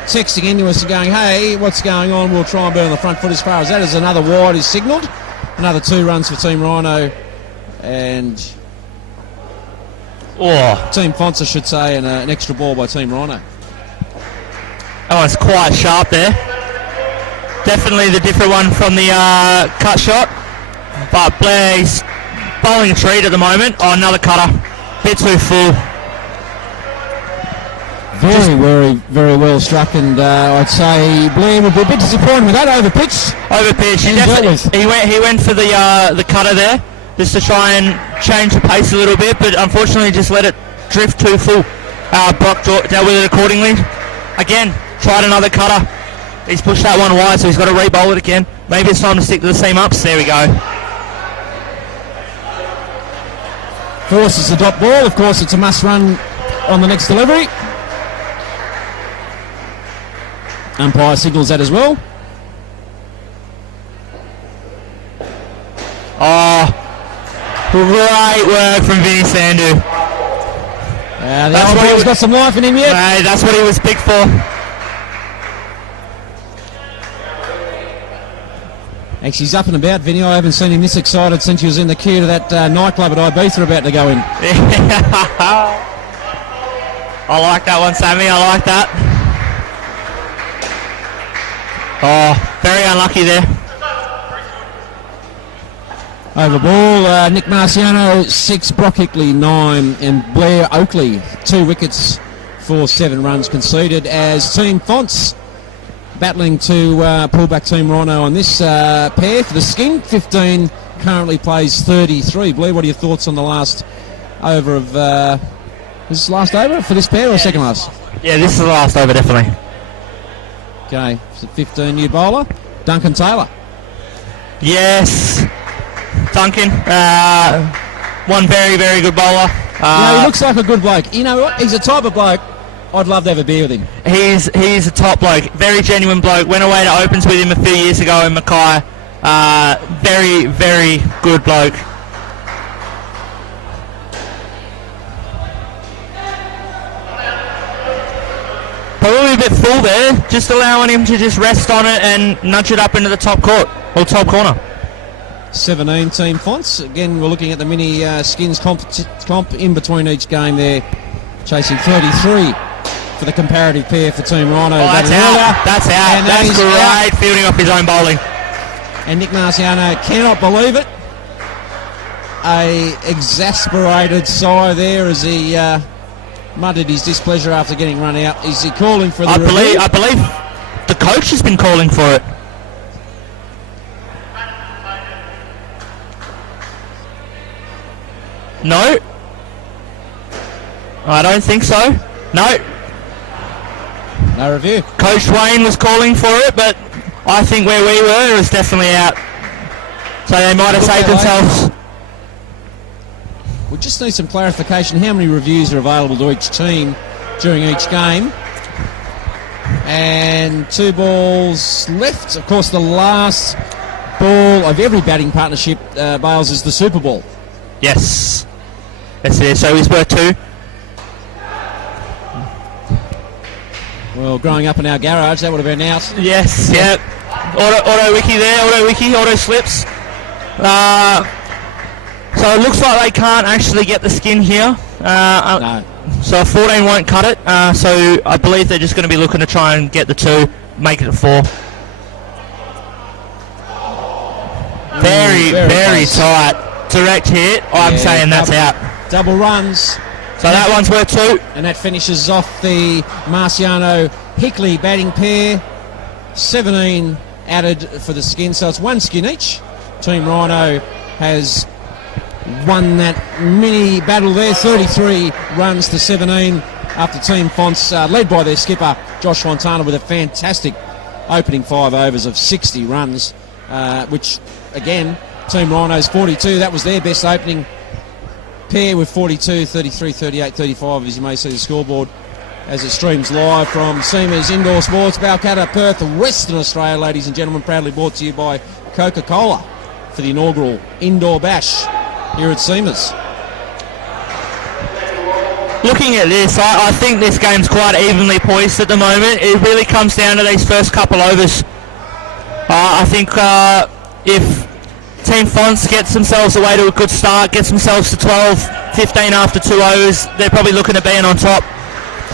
texting into us and going, hey, what's going on? We'll try and be on the front foot as far as that. As another wide is signalled. Another 2 runs for Team Ryno and Team Fonsa, should say, and an extra ball by Team Ryno. Oh, it's quite sharp there. Definitely the different one from the cut shot. But Blair's bowling a treat at the moment. Oh, another cutter. Bit too full. Very well struck, and I'd say Blair would be a bit disappointed with that over pitch. He went for the cutter there, just to try and change the pace a little bit, but unfortunately just let it drift too full. Brock dealt with it accordingly. Again, tried another cutter. He's pushed that one wide, so he's got to re-bowl it again. Maybe it's time to stick to the seam ups. There we go. Forces the dot ball. Of course, it's a must run on the next delivery. Umpire signals that as well. Oh, great work from Vinny Sandu. The old ball's got some life in him yet. That's what he was picked for. Actually, he's up and about, Vinny. I haven't seen him this excited since he was in the queue to that nightclub at Ibiza about to go in. I like that one, Sammy. I like that. Oh, very unlucky there. Over ball, Nick Marciano 6, Brock Hickley 9, and Blair Oakley 2 wickets for 7 runs conceded, as Team Fonts battling to pull back Team Ryno on this pair for the skin. 15 currently plays 33. Blair, what are your thoughts on the last over of... is this the last over for this pair or second last? Yeah, this is the last over, definitely. Okay, so 15 new bowler, Duncan Taylor. Yes, Duncan, one very good bowler. He looks like a good bloke. You know what? He's a type of bloke I'd love to have a beer with him. He's a top bloke, very genuine bloke. Went away to opens with him a few years ago in Mackay. Very good bloke. Probably a bit full there, just allowing him to just rest on it and nudge it up into the top court, or top corner. 17 Team Fonts. Again, we're looking at the mini skins comp in between each game there, chasing 33 for the comparative pair for Team Ryno. Oh, that's out. That's out. And that's great fielding off his own bowling. And Nick Marciano cannot believe it. A exasperated sigh there as he muttered his displeasure after getting run out. Is he calling for the review? I believe the coach has been calling for it. No, I don't think so. No review. Coach Wayne was calling for it, but I think where we were is definitely out. So they might have saved themselves. We just need some clarification. How many reviews are available to each team during each game? And 2 balls left. Of course, the last ball of every batting partnership, Bales, is the Super Ball. Yes. That's it. So he's worth 2. Well, growing up in our garage, that would have been out. Yes, yeah. Auto wiki there, auto slips. So it looks like they can't actually get the skin here. No. So 14 won't cut it. So I believe they're just going to be looking to try and get the 2, make it a 4. Very tight. Direct hit. I'm saying that's out. Double runs. So that one's worth 2. And that finishes off the Marciano-Hickley batting pair. 17 added for the skin, so it's 1 skin each. Team Ryno has won that mini battle there, 33 runs to 17 after Team Fonts, led by their skipper Josh Fontana, with a fantastic opening 5 overs of 60 runs, which again, Team Ryno's 42, that was their best opening pair, with 42, 33, 38, 35, as you may see the scoreboard as it streams live from Seamer's Indoor Sports, Balcatta, Perth, Western Australia, ladies and gentlemen. Proudly brought to you by Coca-Cola for the inaugural Indoor Bash here at Seamer's. Looking at this, I think this game's quite evenly poised at the moment. It really comes down to these first couple overs. I think if Team Fonts gets themselves away to a good start, gets themselves to 12, 15 after 2 overs, they're probably looking at being on top.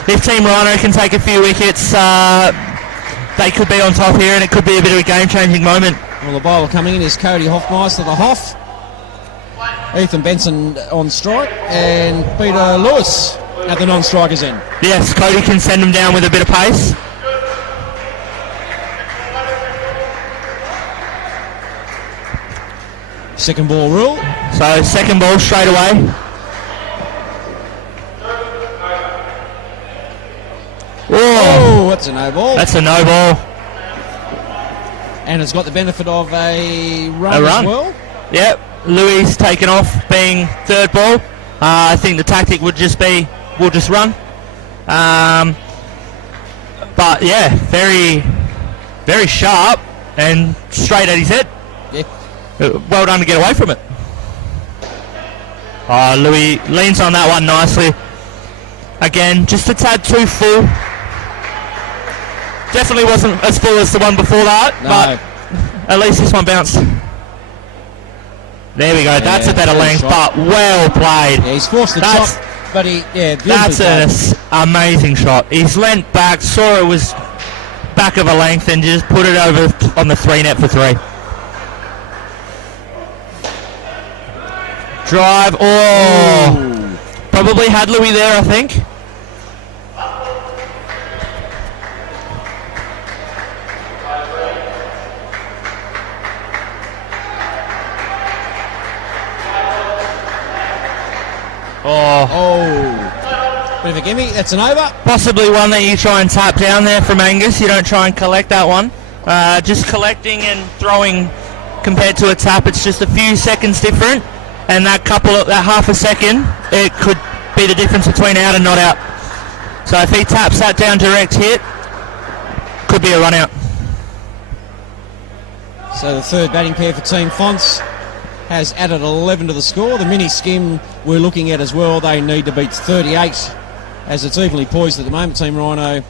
If Team Ryno can take a few wickets, they could be on top here, and it could be a bit of a game-changing moment. Well, the bowler coming in is Cody Hoffmeister, the Hoff. Ethan Benson on strike, and Peter Lewis at the non-strikers end. Yes, Cody can send him down with a bit of pace. Second ball rule. So second ball straight away. Oh, that's a no ball. That's a no ball. And it's got the benefit of a run, A run. as well. Yep, Louis taken off being third ball. I think the tactic would just be, we'll just run. But yeah, very, very sharp and straight at his head. Yeah. Well done to get away from it. Louis leans on that one nicely. Again, just a tad too full. Definitely wasn't as full as the one before that, No. but at least this one bounced. There we go. That's a better length, shot. but well played. Yeah, he's forced the shot, but That's an amazing shot. He's leant back, saw it was back of a length, and just put it over on the 3 net for 3. Drive. Oh, probably had Louis there, I think. Bit of a gimme. That's an over. Possibly one that you try and tap down there from Angus. You don't try and collect that one. Just collecting and throwing compared to a tap, it's just a few seconds different. And that half a second, it could be the difference between out and not out. So if he taps that down direct hit, could be a run out. So the third batting pair for Team Fonts has added 11 to the score. The mini skim we're looking at as well, they need to beat 38 as it's evenly poised at the moment. Team Ryno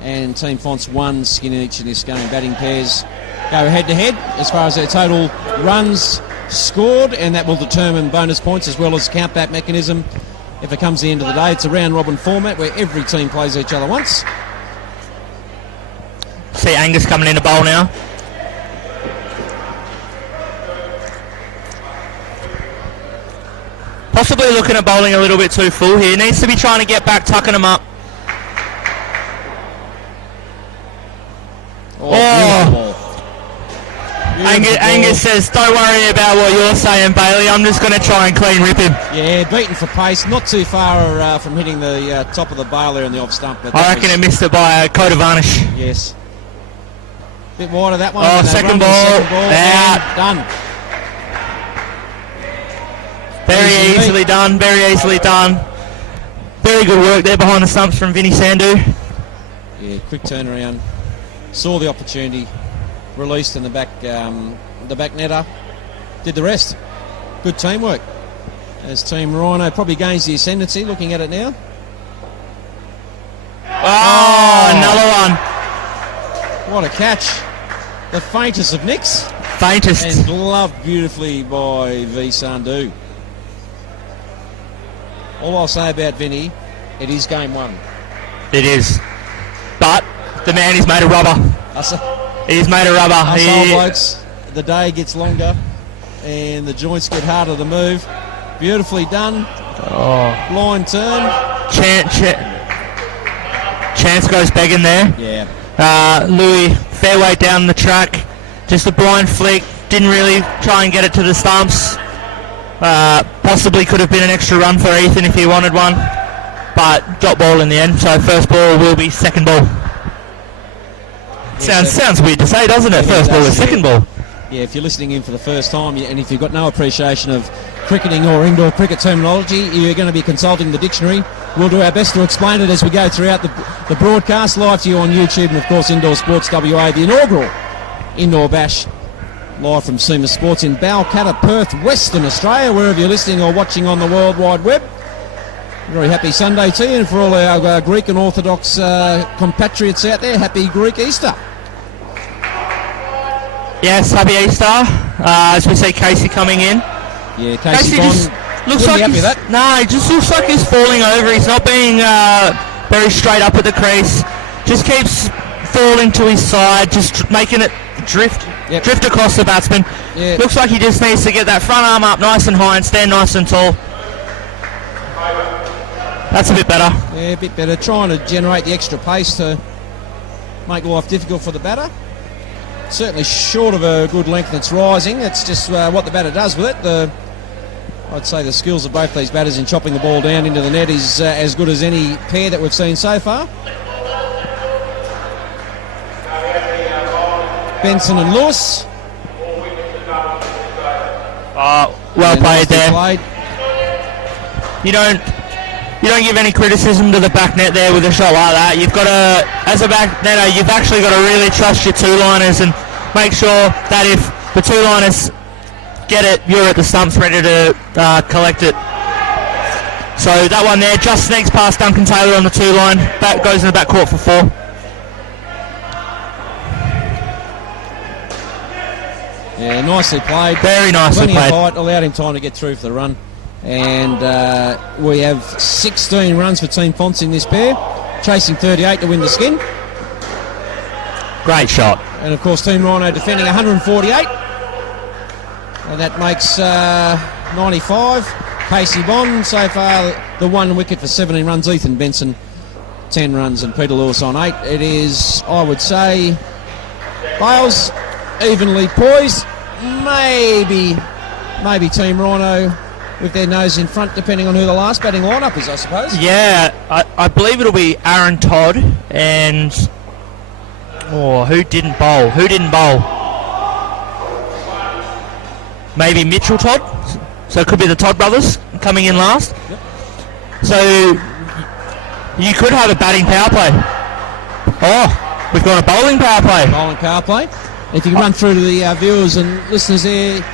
and Team Fonts 1 skin each in this game. Batting pairs go head to head as far as their total runs scored, and that will determine bonus points as well as count-back mechanism if it comes to the end of the day. It's a round-robin format where every team plays each other once. See Angus coming in to bowl now. Possibly looking at bowling a little bit too full here. Needs to be trying to get back, tucking him up. Angus says, don't worry about what you're saying, Bailey. I'm just going to try and clean rip him. Yeah, beaten for pace. Not too far from hitting the top of the bail there in the off stump. But I reckon it missed it by a coat of varnish. Yes. Bit wider that one. Second ball. Out. Done. Very easily done. Very easily done. Very good work there behind the stumps from Vinny Sandu. Yeah, quick turnaround. Saw the opportunity. Released in the back netter. Did the rest. Good teamwork. As Team Ryno probably gains the ascendancy, looking at it now. Another one. What a catch. The faintest of nicks. Faintest. And gloved beautifully by V. Sandu. All I'll say about Vinny, it is game 1. It is. But the man is made of rubber. He's made of rubber. Us old blokes, the day gets longer and the joints get harder to move. Beautifully done. Blind turn. Chance goes begging there. Yeah. Louis, fair way down the track. Just a blind flick. Didn't really try and get it to the stumps. Possibly could have been an extra run for Ethan if he wanted one. But dot ball in the end. So first ball will be second ball. Sounds weird to say, doesn't it? First ball is second ball. Yeah, if you're listening in for the first time and if you've got no appreciation of cricketing or indoor cricket terminology, you're going to be consulting the dictionary. We'll do our best to explain it as we go throughout the broadcast, live to you on YouTube and, of course, Indoor Sports WA, the inaugural Indoor Bash, live from SEMA Sports in Balcatta, Perth, Western Australia, wherever you're listening or watching on the World Wide Web. Very happy Sunday to you, and for all our Greek and Orthodox compatriots out there, happy Greek Easter. Yes, happy Easter. As we see Casey coming in. Yeah, Casey just looks like he just looks like he's falling over. He's not being very straight up at the crease. Just keeps falling to his side, just making it drift across the batsman. Yep. Looks like he just needs to get that front arm up nice and high and stand nice and tall. That's a bit better. Yeah, a bit better. Trying to generate the extra pace to make life difficult for the batter. Certainly short of a good length that's rising. That's just what the batter does with it. I'd say the skills of both these batters in chopping the ball down into the net is as good as any pair that we've seen so far. Benson and Lewis. Well played there. You don't give any criticism to the back net there with a shot like that. You've got to, as a back netter, you've actually got to really trust your two-liners and make sure that if the two-liners get it, you're at the stumps ready to collect it. So that one there just sneaks past Duncan Taylor on the two-line. That goes in the back court for 4. Yeah, nicely played. Very nicely played. Plenty of height, allowed him time to get through for the run. And we have 16 runs for Team Fonts in this pair, chasing 38 to win the skin. Great shot. And of course Team Ryno defending 148. And that makes 95. Casey Bond so far the 1 wicket for 17 runs. Ethan Benson 10 runs and Peter Lewis on 8. It is, I would say, Bales evenly poised. Maybe Team Ryno with their nose in front, depending on who the last batting lineup is, I suppose. Yeah, I believe it'll be Aaron Todd and who didn't bowl? Maybe Mitchell Todd. So it could be the Todd brothers coming in last. Yep. So you could have a batting power play. Oh, we've got a bowling power play. Bowling power play. If you can run through to the viewers and listeners there,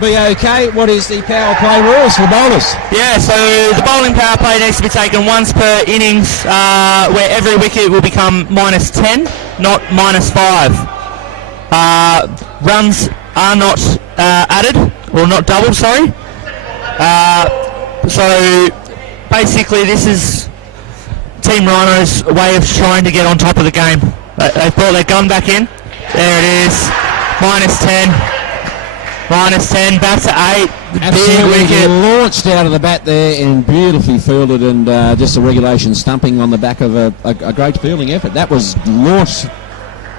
be okay. What is the power play rules for bowlers? Yeah, so the bowling power play needs to be taken once per innings, where every wicket will become -10, not -5. Runs are not added, or not doubled, sorry. So basically this is Team Ryno's way of trying to get on top of the game. They've brought their gun back in. There it is, -10. -10, back to 8. Big wicket. Launched out of the bat there and beautifully fielded, and just a regulation stumping on the back of a great fielding effort. That was launched.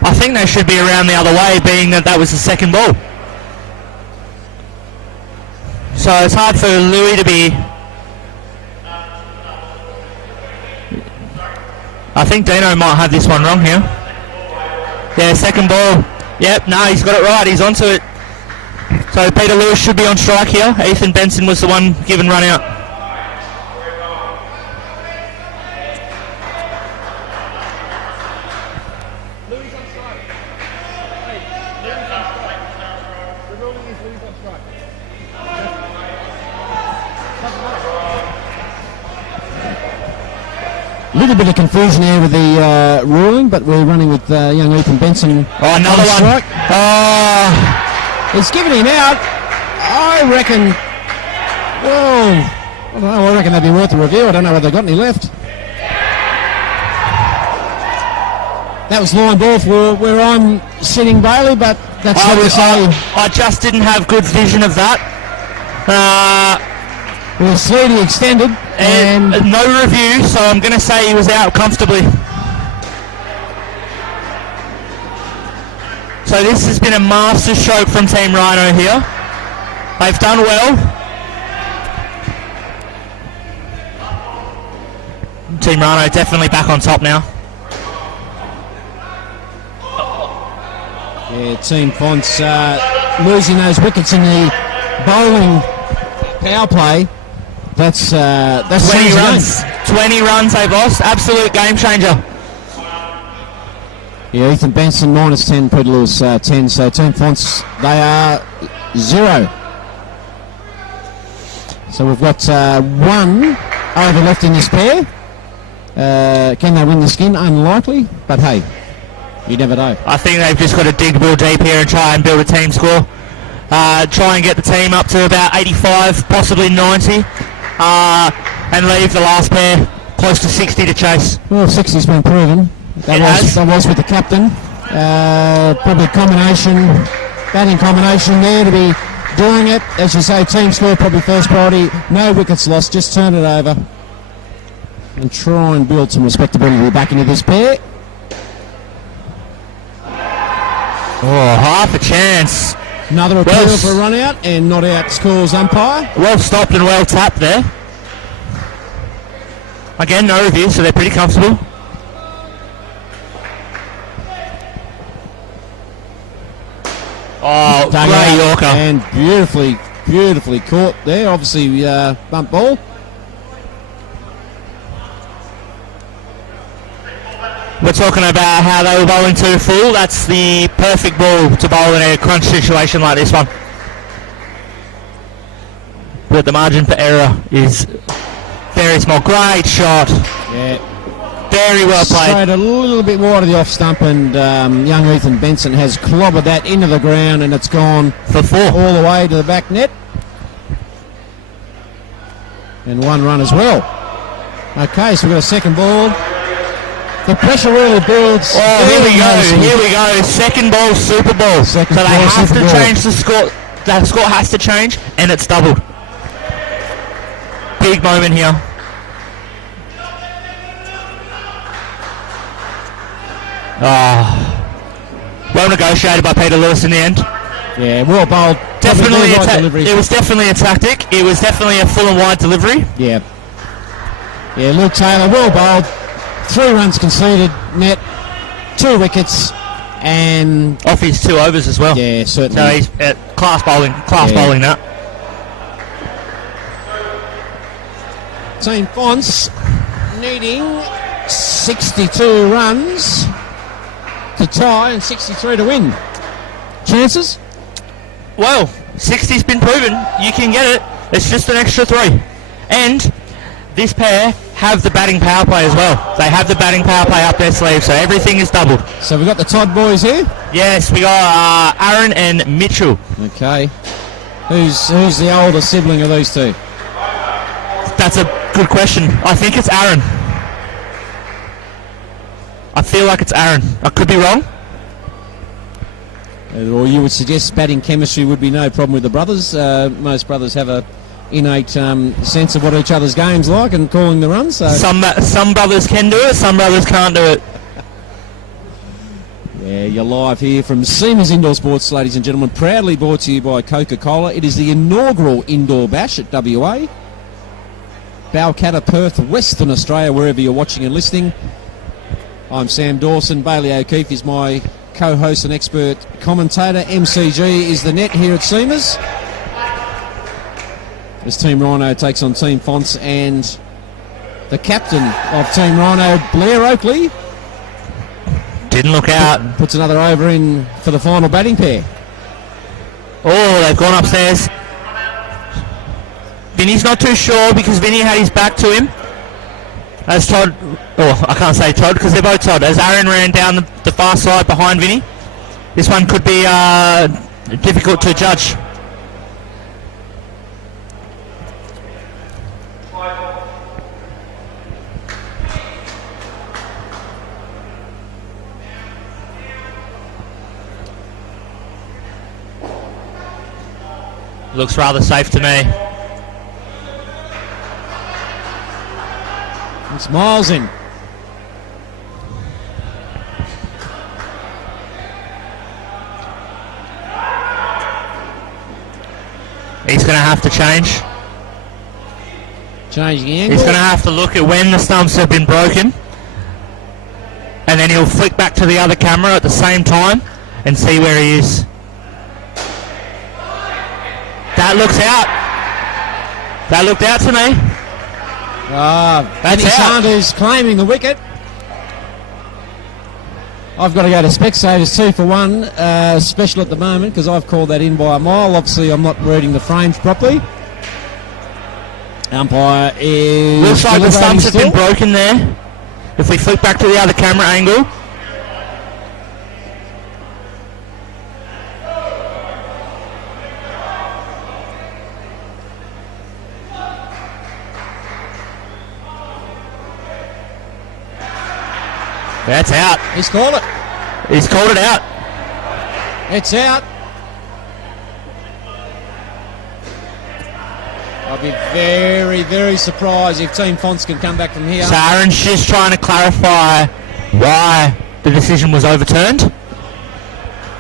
I think they should be around the other way, being that was the second ball. So it's hard for Louis to be... I think Dino might have this one wrong here. Yeah, second ball. Yep, no, he's got it right. He's onto it. So Peter Lewis should be on strike here. Ethan Benson was the one given run out. A little bit of confusion here with the ruling, but we're running with young Ethan Benson. Oh, another one. Strike. Oh. It's given him out. I reckon. Well, I don't know. I reckon they'd be worth a review. I don't know whether they've got any left. That was line ball for where I'm sitting, Bailey, but that's what we say. I just didn't have good vision of that. Well, Sleedy extended and no review, so I'm going to say he was out comfortably. So this has been a master stroke from Team Ryno here. They've done well. Team Ryno definitely back on top now. Yeah, Team Fonts losing those wickets in the bowling power play. That's 20 runs. 20 runs they've lost. Absolute game changer. Yeah, Ethan Benson -10, Peter Lewis 10. So Team Fonts, they are 0. So we've got 1 over left in this pair. Can they win the skin? Unlikely, but hey, you never know. I think they've just got to dig real deep here and try and build a team score. Try and get the team up to about 85, possibly 90, and leave the last pair close to 60 to chase. Well, 60's been proven. That was with the captain. Probably batting combination there to be doing it. As you say, team score probably first priority. No wickets lost, just turn it over. and try and build some respectability back into this pair. Oh, half a chance. Another appeal for a run out, and not out scores umpire. Well stopped and well tapped there. Again, no review, so they're pretty comfortable. Oh, great Yorker. And beautifully caught there. Obviously, bump ball. We're talking about how they were bowling too full. That's the perfect ball to bowl in a crunch situation like this one. But the margin for error is very small. Great shot. Yeah. Very well played. Straight a little bit wide of the off stump, and young Ethan Benson has clobbered that into the ground, and it's gone for 4 all the way to the back net. And 1 run as well. Okay, so we've got a second ball. The pressure really builds. Oh, here we go. Second ball, Super Bowl. So they have to change the score. That score has to change, and it's doubled. Big moment here. Well negotiated by Peter Lewis in the end. Yeah, well bowled. Definitely it was definitely a tactic. It was definitely a full and wide delivery. Yeah. Yeah, Luke Taylor, well bowled. 3 runs conceded, net, 2 wickets, and off his 2 overs as well. Yeah, certainly. So he's class bowling now. Team Fonts needing 62 runs to tie and 63 to win. Chances? Well, 60's been proven. You can get it. It's just an extra 3. And this pair have the batting power play as well. They have the batting power play up their sleeve, so everything is doubled. So we've got the Todd boys here? Yes, we got Aaron and Mitchell. Okay. Who's the older sibling of these two? That's a good question. I think it's Aaron. I feel like it's Aaron. I could be wrong. Or you would suggest batting chemistry would be no problem with the brothers. Most brothers have a innate sense of what each other's game's like and calling the runs. So. Some brothers can do it, some brothers can't do it. Yeah, you're live here from Seamers Indoor Sports, ladies and gentlemen. Proudly brought to you by Coca-Cola. It is the inaugural Indoor Bash at WA. Balcatta, Perth, Western Australia, wherever you're watching and listening. I'm Sam Dawson. Bailey O'Keefe is my co-host and expert commentator. MCG is the net here at Seamers. As Team Ryno takes on Team Fonts, and the captain of Team Ryno, Blair Oakley, didn't look out. Puts another over in for the final batting pair. Oh, they've gone upstairs. Vinny's not too sure because Vinny had his back to him. As Todd, I can't say Todd because they're both Todd. As Aaron ran down the far side behind Vinny, this one could be difficult to judge. Looks rather safe to me. It's Miles in. He's going to have to change. Changing the angle. He's going to have to look at when the stumps have been broken. And then he'll flick back to the other camera at the same time and see where he is. That looks out. That looked out to me. Danny Sanders claiming the wicket. I've got to go to Specsavers 2 for 1 special at the moment because I've called that in by a mile. Obviously, I'm not reading the frames properly. Umpire is. Looks like the stumps have been broken there. If we flick back to the other camera angle. That's out. He's called it. He's called it out. It's out. I'll be very, very surprised if Team Fonts can come back from here. So Aaron's just trying to clarify why the decision was overturned.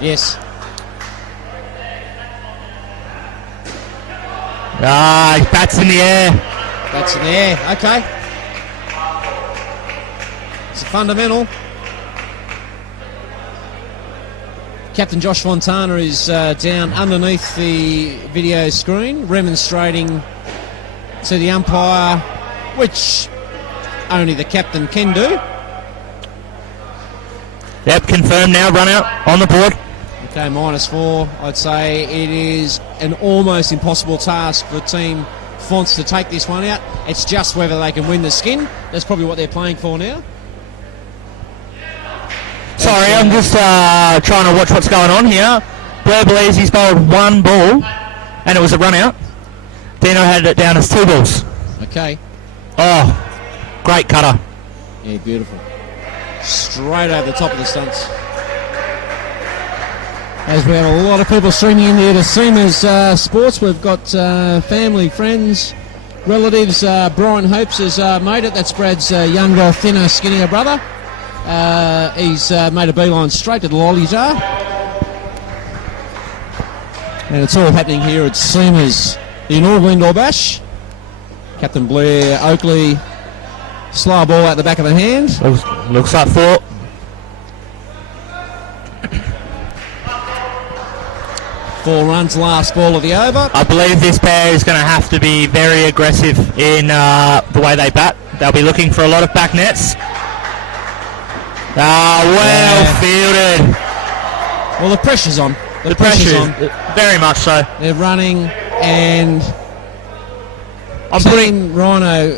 Yes. Bats in the air. Bats in the air. Okay. It's a fundamental. Captain Josh Fontana is down underneath the video screen, remonstrating to the umpire, which only the captain can do. Yep, confirmed now, run out on the board. Okay, -4. I'd say it is an almost impossible task for Team Fonts to take this one out. It's just whether they can win the skin. That's probably what they're playing for now. Sorry, I'm just trying to watch what's going on here. Blair believes he's bowled one ball, and it was a run out. Dino had it down as 2 balls. Okay. Oh, great cutter. Yeah, beautiful. Straight over the top of the stumps. As we have a lot of people streaming in here to Seamers Sports, we've got family, friends, relatives. Brian Hopes has made it. That's Brad's younger, thinner, skinnier brother. He's made a beeline straight to the lolly jar. And it's all happening here at Seamers, the inaugural indoor bash. Captain Blair Oakley, slow ball out the back of the hand. Looks like 4. Four runs, last ball of the over. I believe this pair is going to have to be very aggressive in the way they bat. They'll be looking for a lot of back nets. Fielded. Well, the pressure's on. The pressure's on. Very much so. They're running, and I'm Team Ryno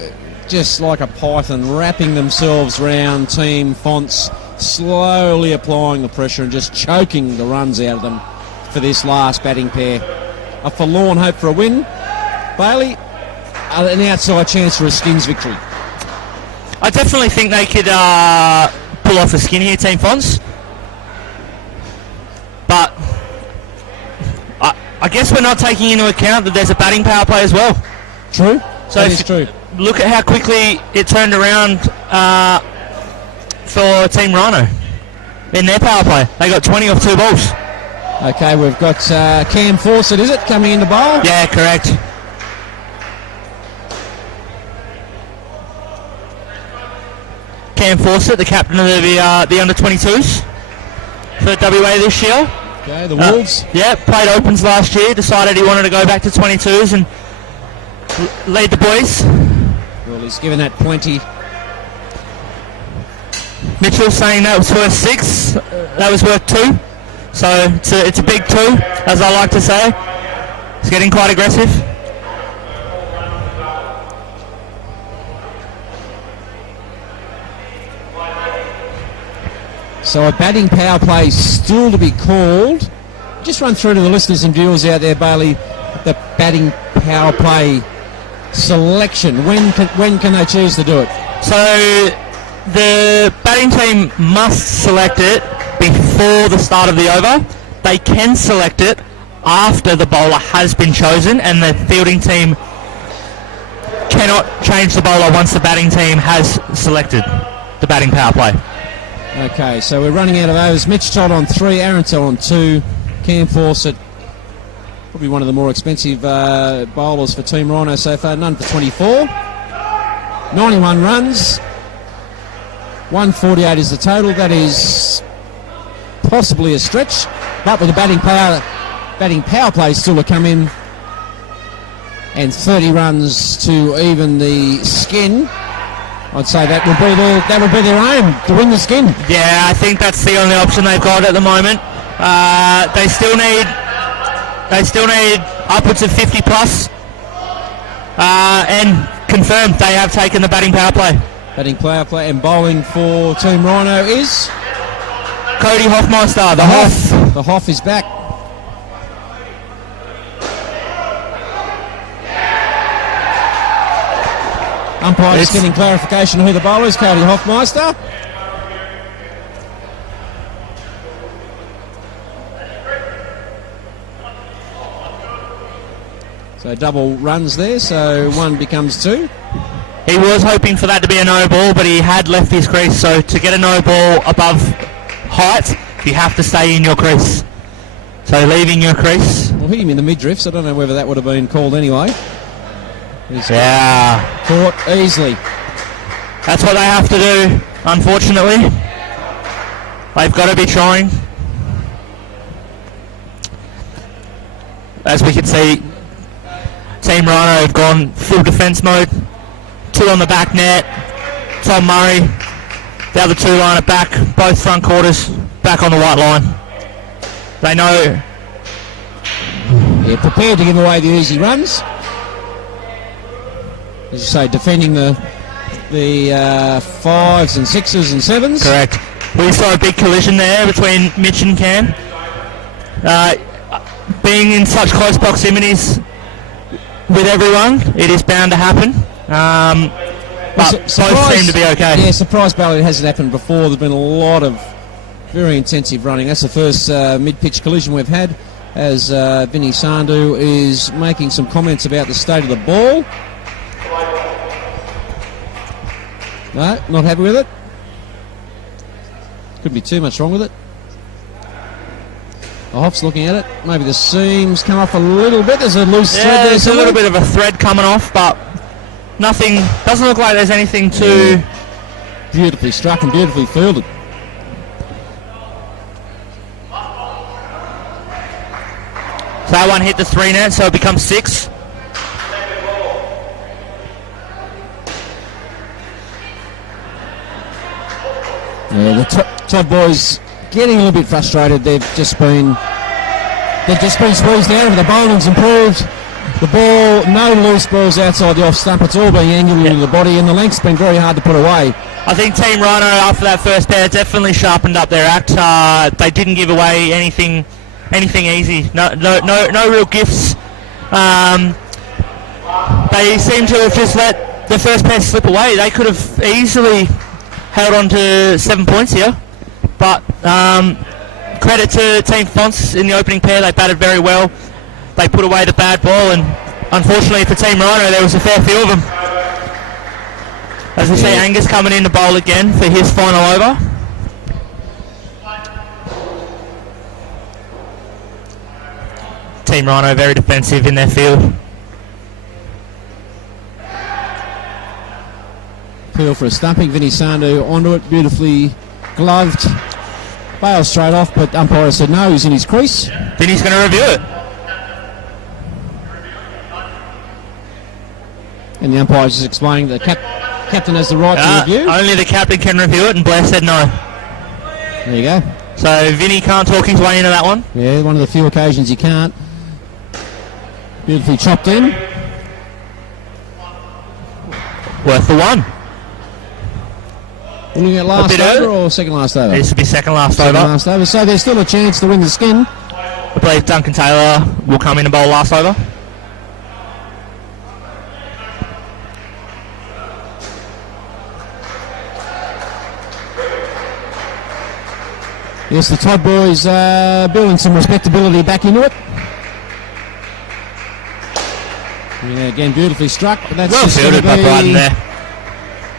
just like a python wrapping themselves round Team Fonts, slowly applying the pressure and just choking the runs out of them for this last batting pair. A forlorn hope for a win. Bailey, an outside chance for a skins victory. I definitely think they could pull off a skin here, Team Fonts. But I guess we're not taking into account that there's a batting power play as well. True. So that is true. Look at how quickly it turned around for Team Ryno in their power play. They got 20 off 2 balls. Okay, we've got Cam Fawcett, is it, coming in the bowl? Yeah, correct. Cam Fawcett, the captain of the under-22s for WA this year. Okay, the Wolves. Played opens last year, decided he wanted to go back to 22s and lead the boys. Well, he's given that plenty. Mitchell saying that was worth 6, that was worth 2. So it's a big 2, as I like to say. It's getting quite aggressive. So a batting power play still to be called. Just run through to the listeners and viewers out there, Bailey, the batting power play selection. When can they choose to do it? So the batting team must select it before the start of the over. They can select it after the bowler has been chosen, and the fielding team cannot change the bowler once the batting team has selected the batting power play. Okay, so we're running out of overs. Mitch Todd on 3, Aaron Todd on 2, Cam Fawcett, probably one of the more expensive bowlers for Team Ryno so far, none for 24. 91 runs, 148 is the total. That is possibly a stretch, but with the batting power play still to come in, and 30 runs to even the skin. I'd say that would be their aim, to win the skin. Yeah, I think that's the only option they've got at the moment. They still need upwards of 50 plus, and confirmed they have taken the batting power play. Batting power play and bowling for Team Ryno is Cody Hoffmeister, the Hoff. The Hoff is back. Umpire is getting clarification of who the bowler is, Cody Hoffmeister. So double runs there, so 1 becomes 2. He was hoping for that to be a no ball, but he had left his crease. So to get a no ball above height, you have to stay in your crease. So leaving your crease. Well, hit him in the midriff, so I don't know whether that would have been called anyway. He's caught easily. That's what they have to do, unfortunately. They've got to be trying. As we can see, Team Ryno have gone full defence mode. 2 on the back net. Tom Murray, the other 2 line at back, both front quarters back on the white line. They know. Yeah, prepared to give away the easy runs. As you say, defending the 5s and 6s and 7s. Correct. We saw a big collision there between Mitch and Cam. Being in such close proximities with everyone, it is bound to happen. But both seem to be okay. Yeah, surprise Bally, it hasn't happened before. There's been a lot of very intensive running. That's the first mid-pitch collision we've had, as Vinny Sandhu is making some comments about the state of the ball. No, not happy with it. Could be too much wrong with it. Hoff's looking at it. Maybe the seams come off a little bit. There's a loose thread there. There's a little bit of a thread coming off, but nothing. Doesn't look like there's anything too. Beautifully struck and beautifully fielded. So that one hit the 3 net, so it becomes 6. Yeah, the Todd boys getting a little bit frustrated. They've just been squeezed out. The bowling's improved. The ball, no loose balls outside the off stump. It's all being angled into the body, and the length's been very hard to put away. I think Team Ryno, after that first pair, definitely sharpened up their act. They didn't give away anything easy. No real gifts. They seem to have just let the first pair slip away. They could have easily held on to 7 points here, but credit to Team Fonts in the opening pair. They batted very well. They put away the bad ball, and unfortunately for Team Ryno, there was a fair few of them. As we see Angus coming in to bowl again for his final over. Team Ryno very defensive in their field. Appeal for a stumping. Vinny Sandhu onto it, beautifully gloved. Bail straight off, but umpire said no, he's in his crease. Vinny's going to review it. And the umpire is just explaining that the captain has the right to review. Only the captain can review it, and Blair said no. There you go. So Vinny can't talk his way into that one. Yeah, one of the few occasions he can't. Beautifully chopped in. Worth the 1. Looking at last over or second last over? This will be second last over. So there's still a chance to win the skin. I believe Duncan Taylor will come in and bowl last over. Yes, the Todd boys building some respectability back into it. Yeah, again, beautifully struck. But that's well fielded by Bryden there.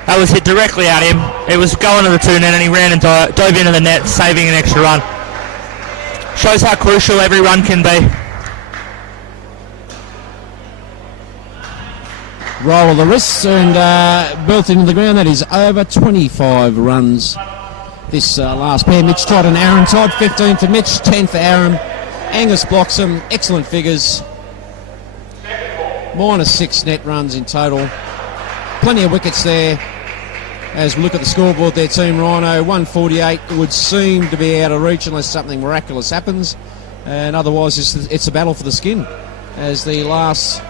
That was hit directly at him. It was going to the 2 net, and he ran and dove into the net, saving an extra run. Shows how crucial every run can be. Roll of the wrists and built into the ground. That is over 25 runs. This last pair, Mitch Todd and Aaron Todd. 15 for Mitch, 10 for Aaron. Angus blocks them. Excellent figures. -6 net runs in total. Plenty of wickets there. As we look at the scoreboard there, Team Ryno, 148 would seem to be out of reach unless something miraculous happens. And otherwise, it's a battle for the skin. As the last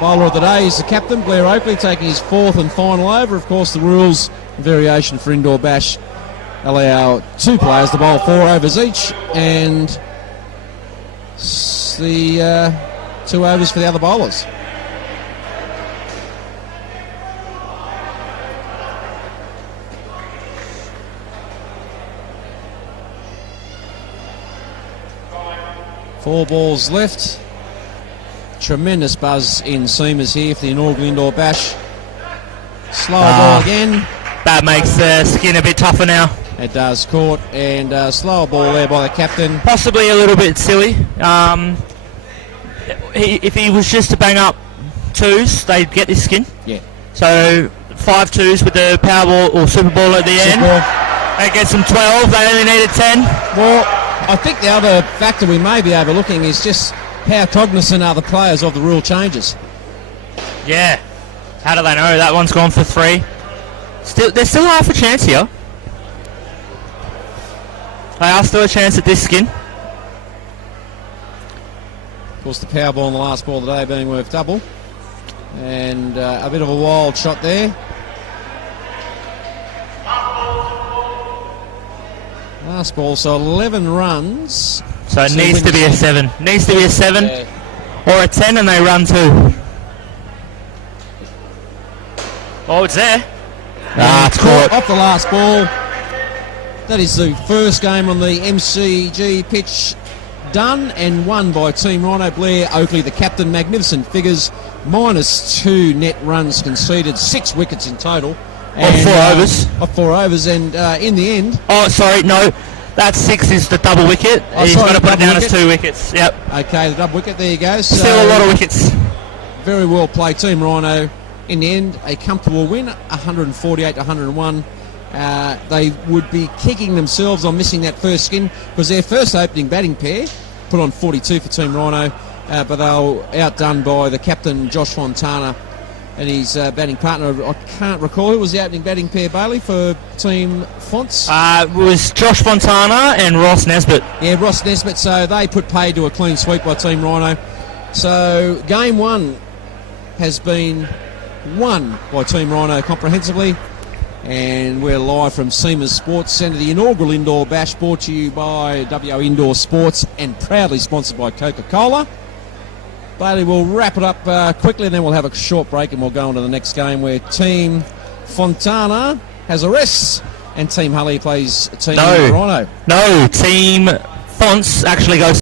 bowler of the day is the captain, Blair Oakley, taking his 4th and final over. Of course, the rules variation for indoor bash allow 2 players to bowl 4 overs each, and the 2 overs for the other bowlers. Four balls left. tremendous buzz in Seamers here for the inaugural indoor bash. Slower ball again. That makes the skin a bit tougher now. It does, caught, and slower ball there by the captain. Possibly a little bit silly. If he was just to bang up 2s, they'd get this skin. Yeah. So 5 2s with the Powerball or Super Ball at the end. That gets them 12. They only needed 10. Well, I think the other factor we may be overlooking is just how cognizant are the players of the rule changes. Yeah. How do they know? That one's gone for 3. There's still half a chance here. They are still a chance at this skin. Of course, the power ball on the last ball of the day being worth double. And a bit of a wild shot there. Last ball, so 11 runs. So it needs to be a 7. Needs to be a 7 or a 10, and they run 2. Oh, it's there. It's caught. Off the last ball. That is the first game on the MCG pitch done and won by Team Ryno. Blair Oakley, the captain, magnificent figures. -2 net runs conceded, 6 wickets in total. And, 4 overs. Of 4 overs, and in the end... Oh, sorry, no. That 6 is the double wicket. He's going to put it down as 2 wickets. Yep. Okay, the double wicket, there you go. So, still a lot of wickets. Very well played, Team Ryno. In the end, a comfortable win, 148 to 101. They would be kicking themselves on missing that first skin because their first opening batting pair put on 42 for Team Ryno, but they were outdone by the captain, Josh Fontana, and his batting partner. I can't recall who was the opening batting pair, Bailey, for Team Fonts. It was Josh Fontana and Ross Nesbitt. Yeah, Ross Nesbitt. So they put paid to a clean sweep by Team Ryno. So game 1 has been won by Team Ryno comprehensively. And we're live from Seamers Sports Centre, the inaugural indoor bash, brought to you by WO Indoor Sports and proudly sponsored by Coca-Cola. Bailey, we'll wrap it up quickly and then we'll have a short break and we'll go on to the next game where Team Fontana has a rest and Team Hulley plays Team Ryno. No, Team Fonts actually goes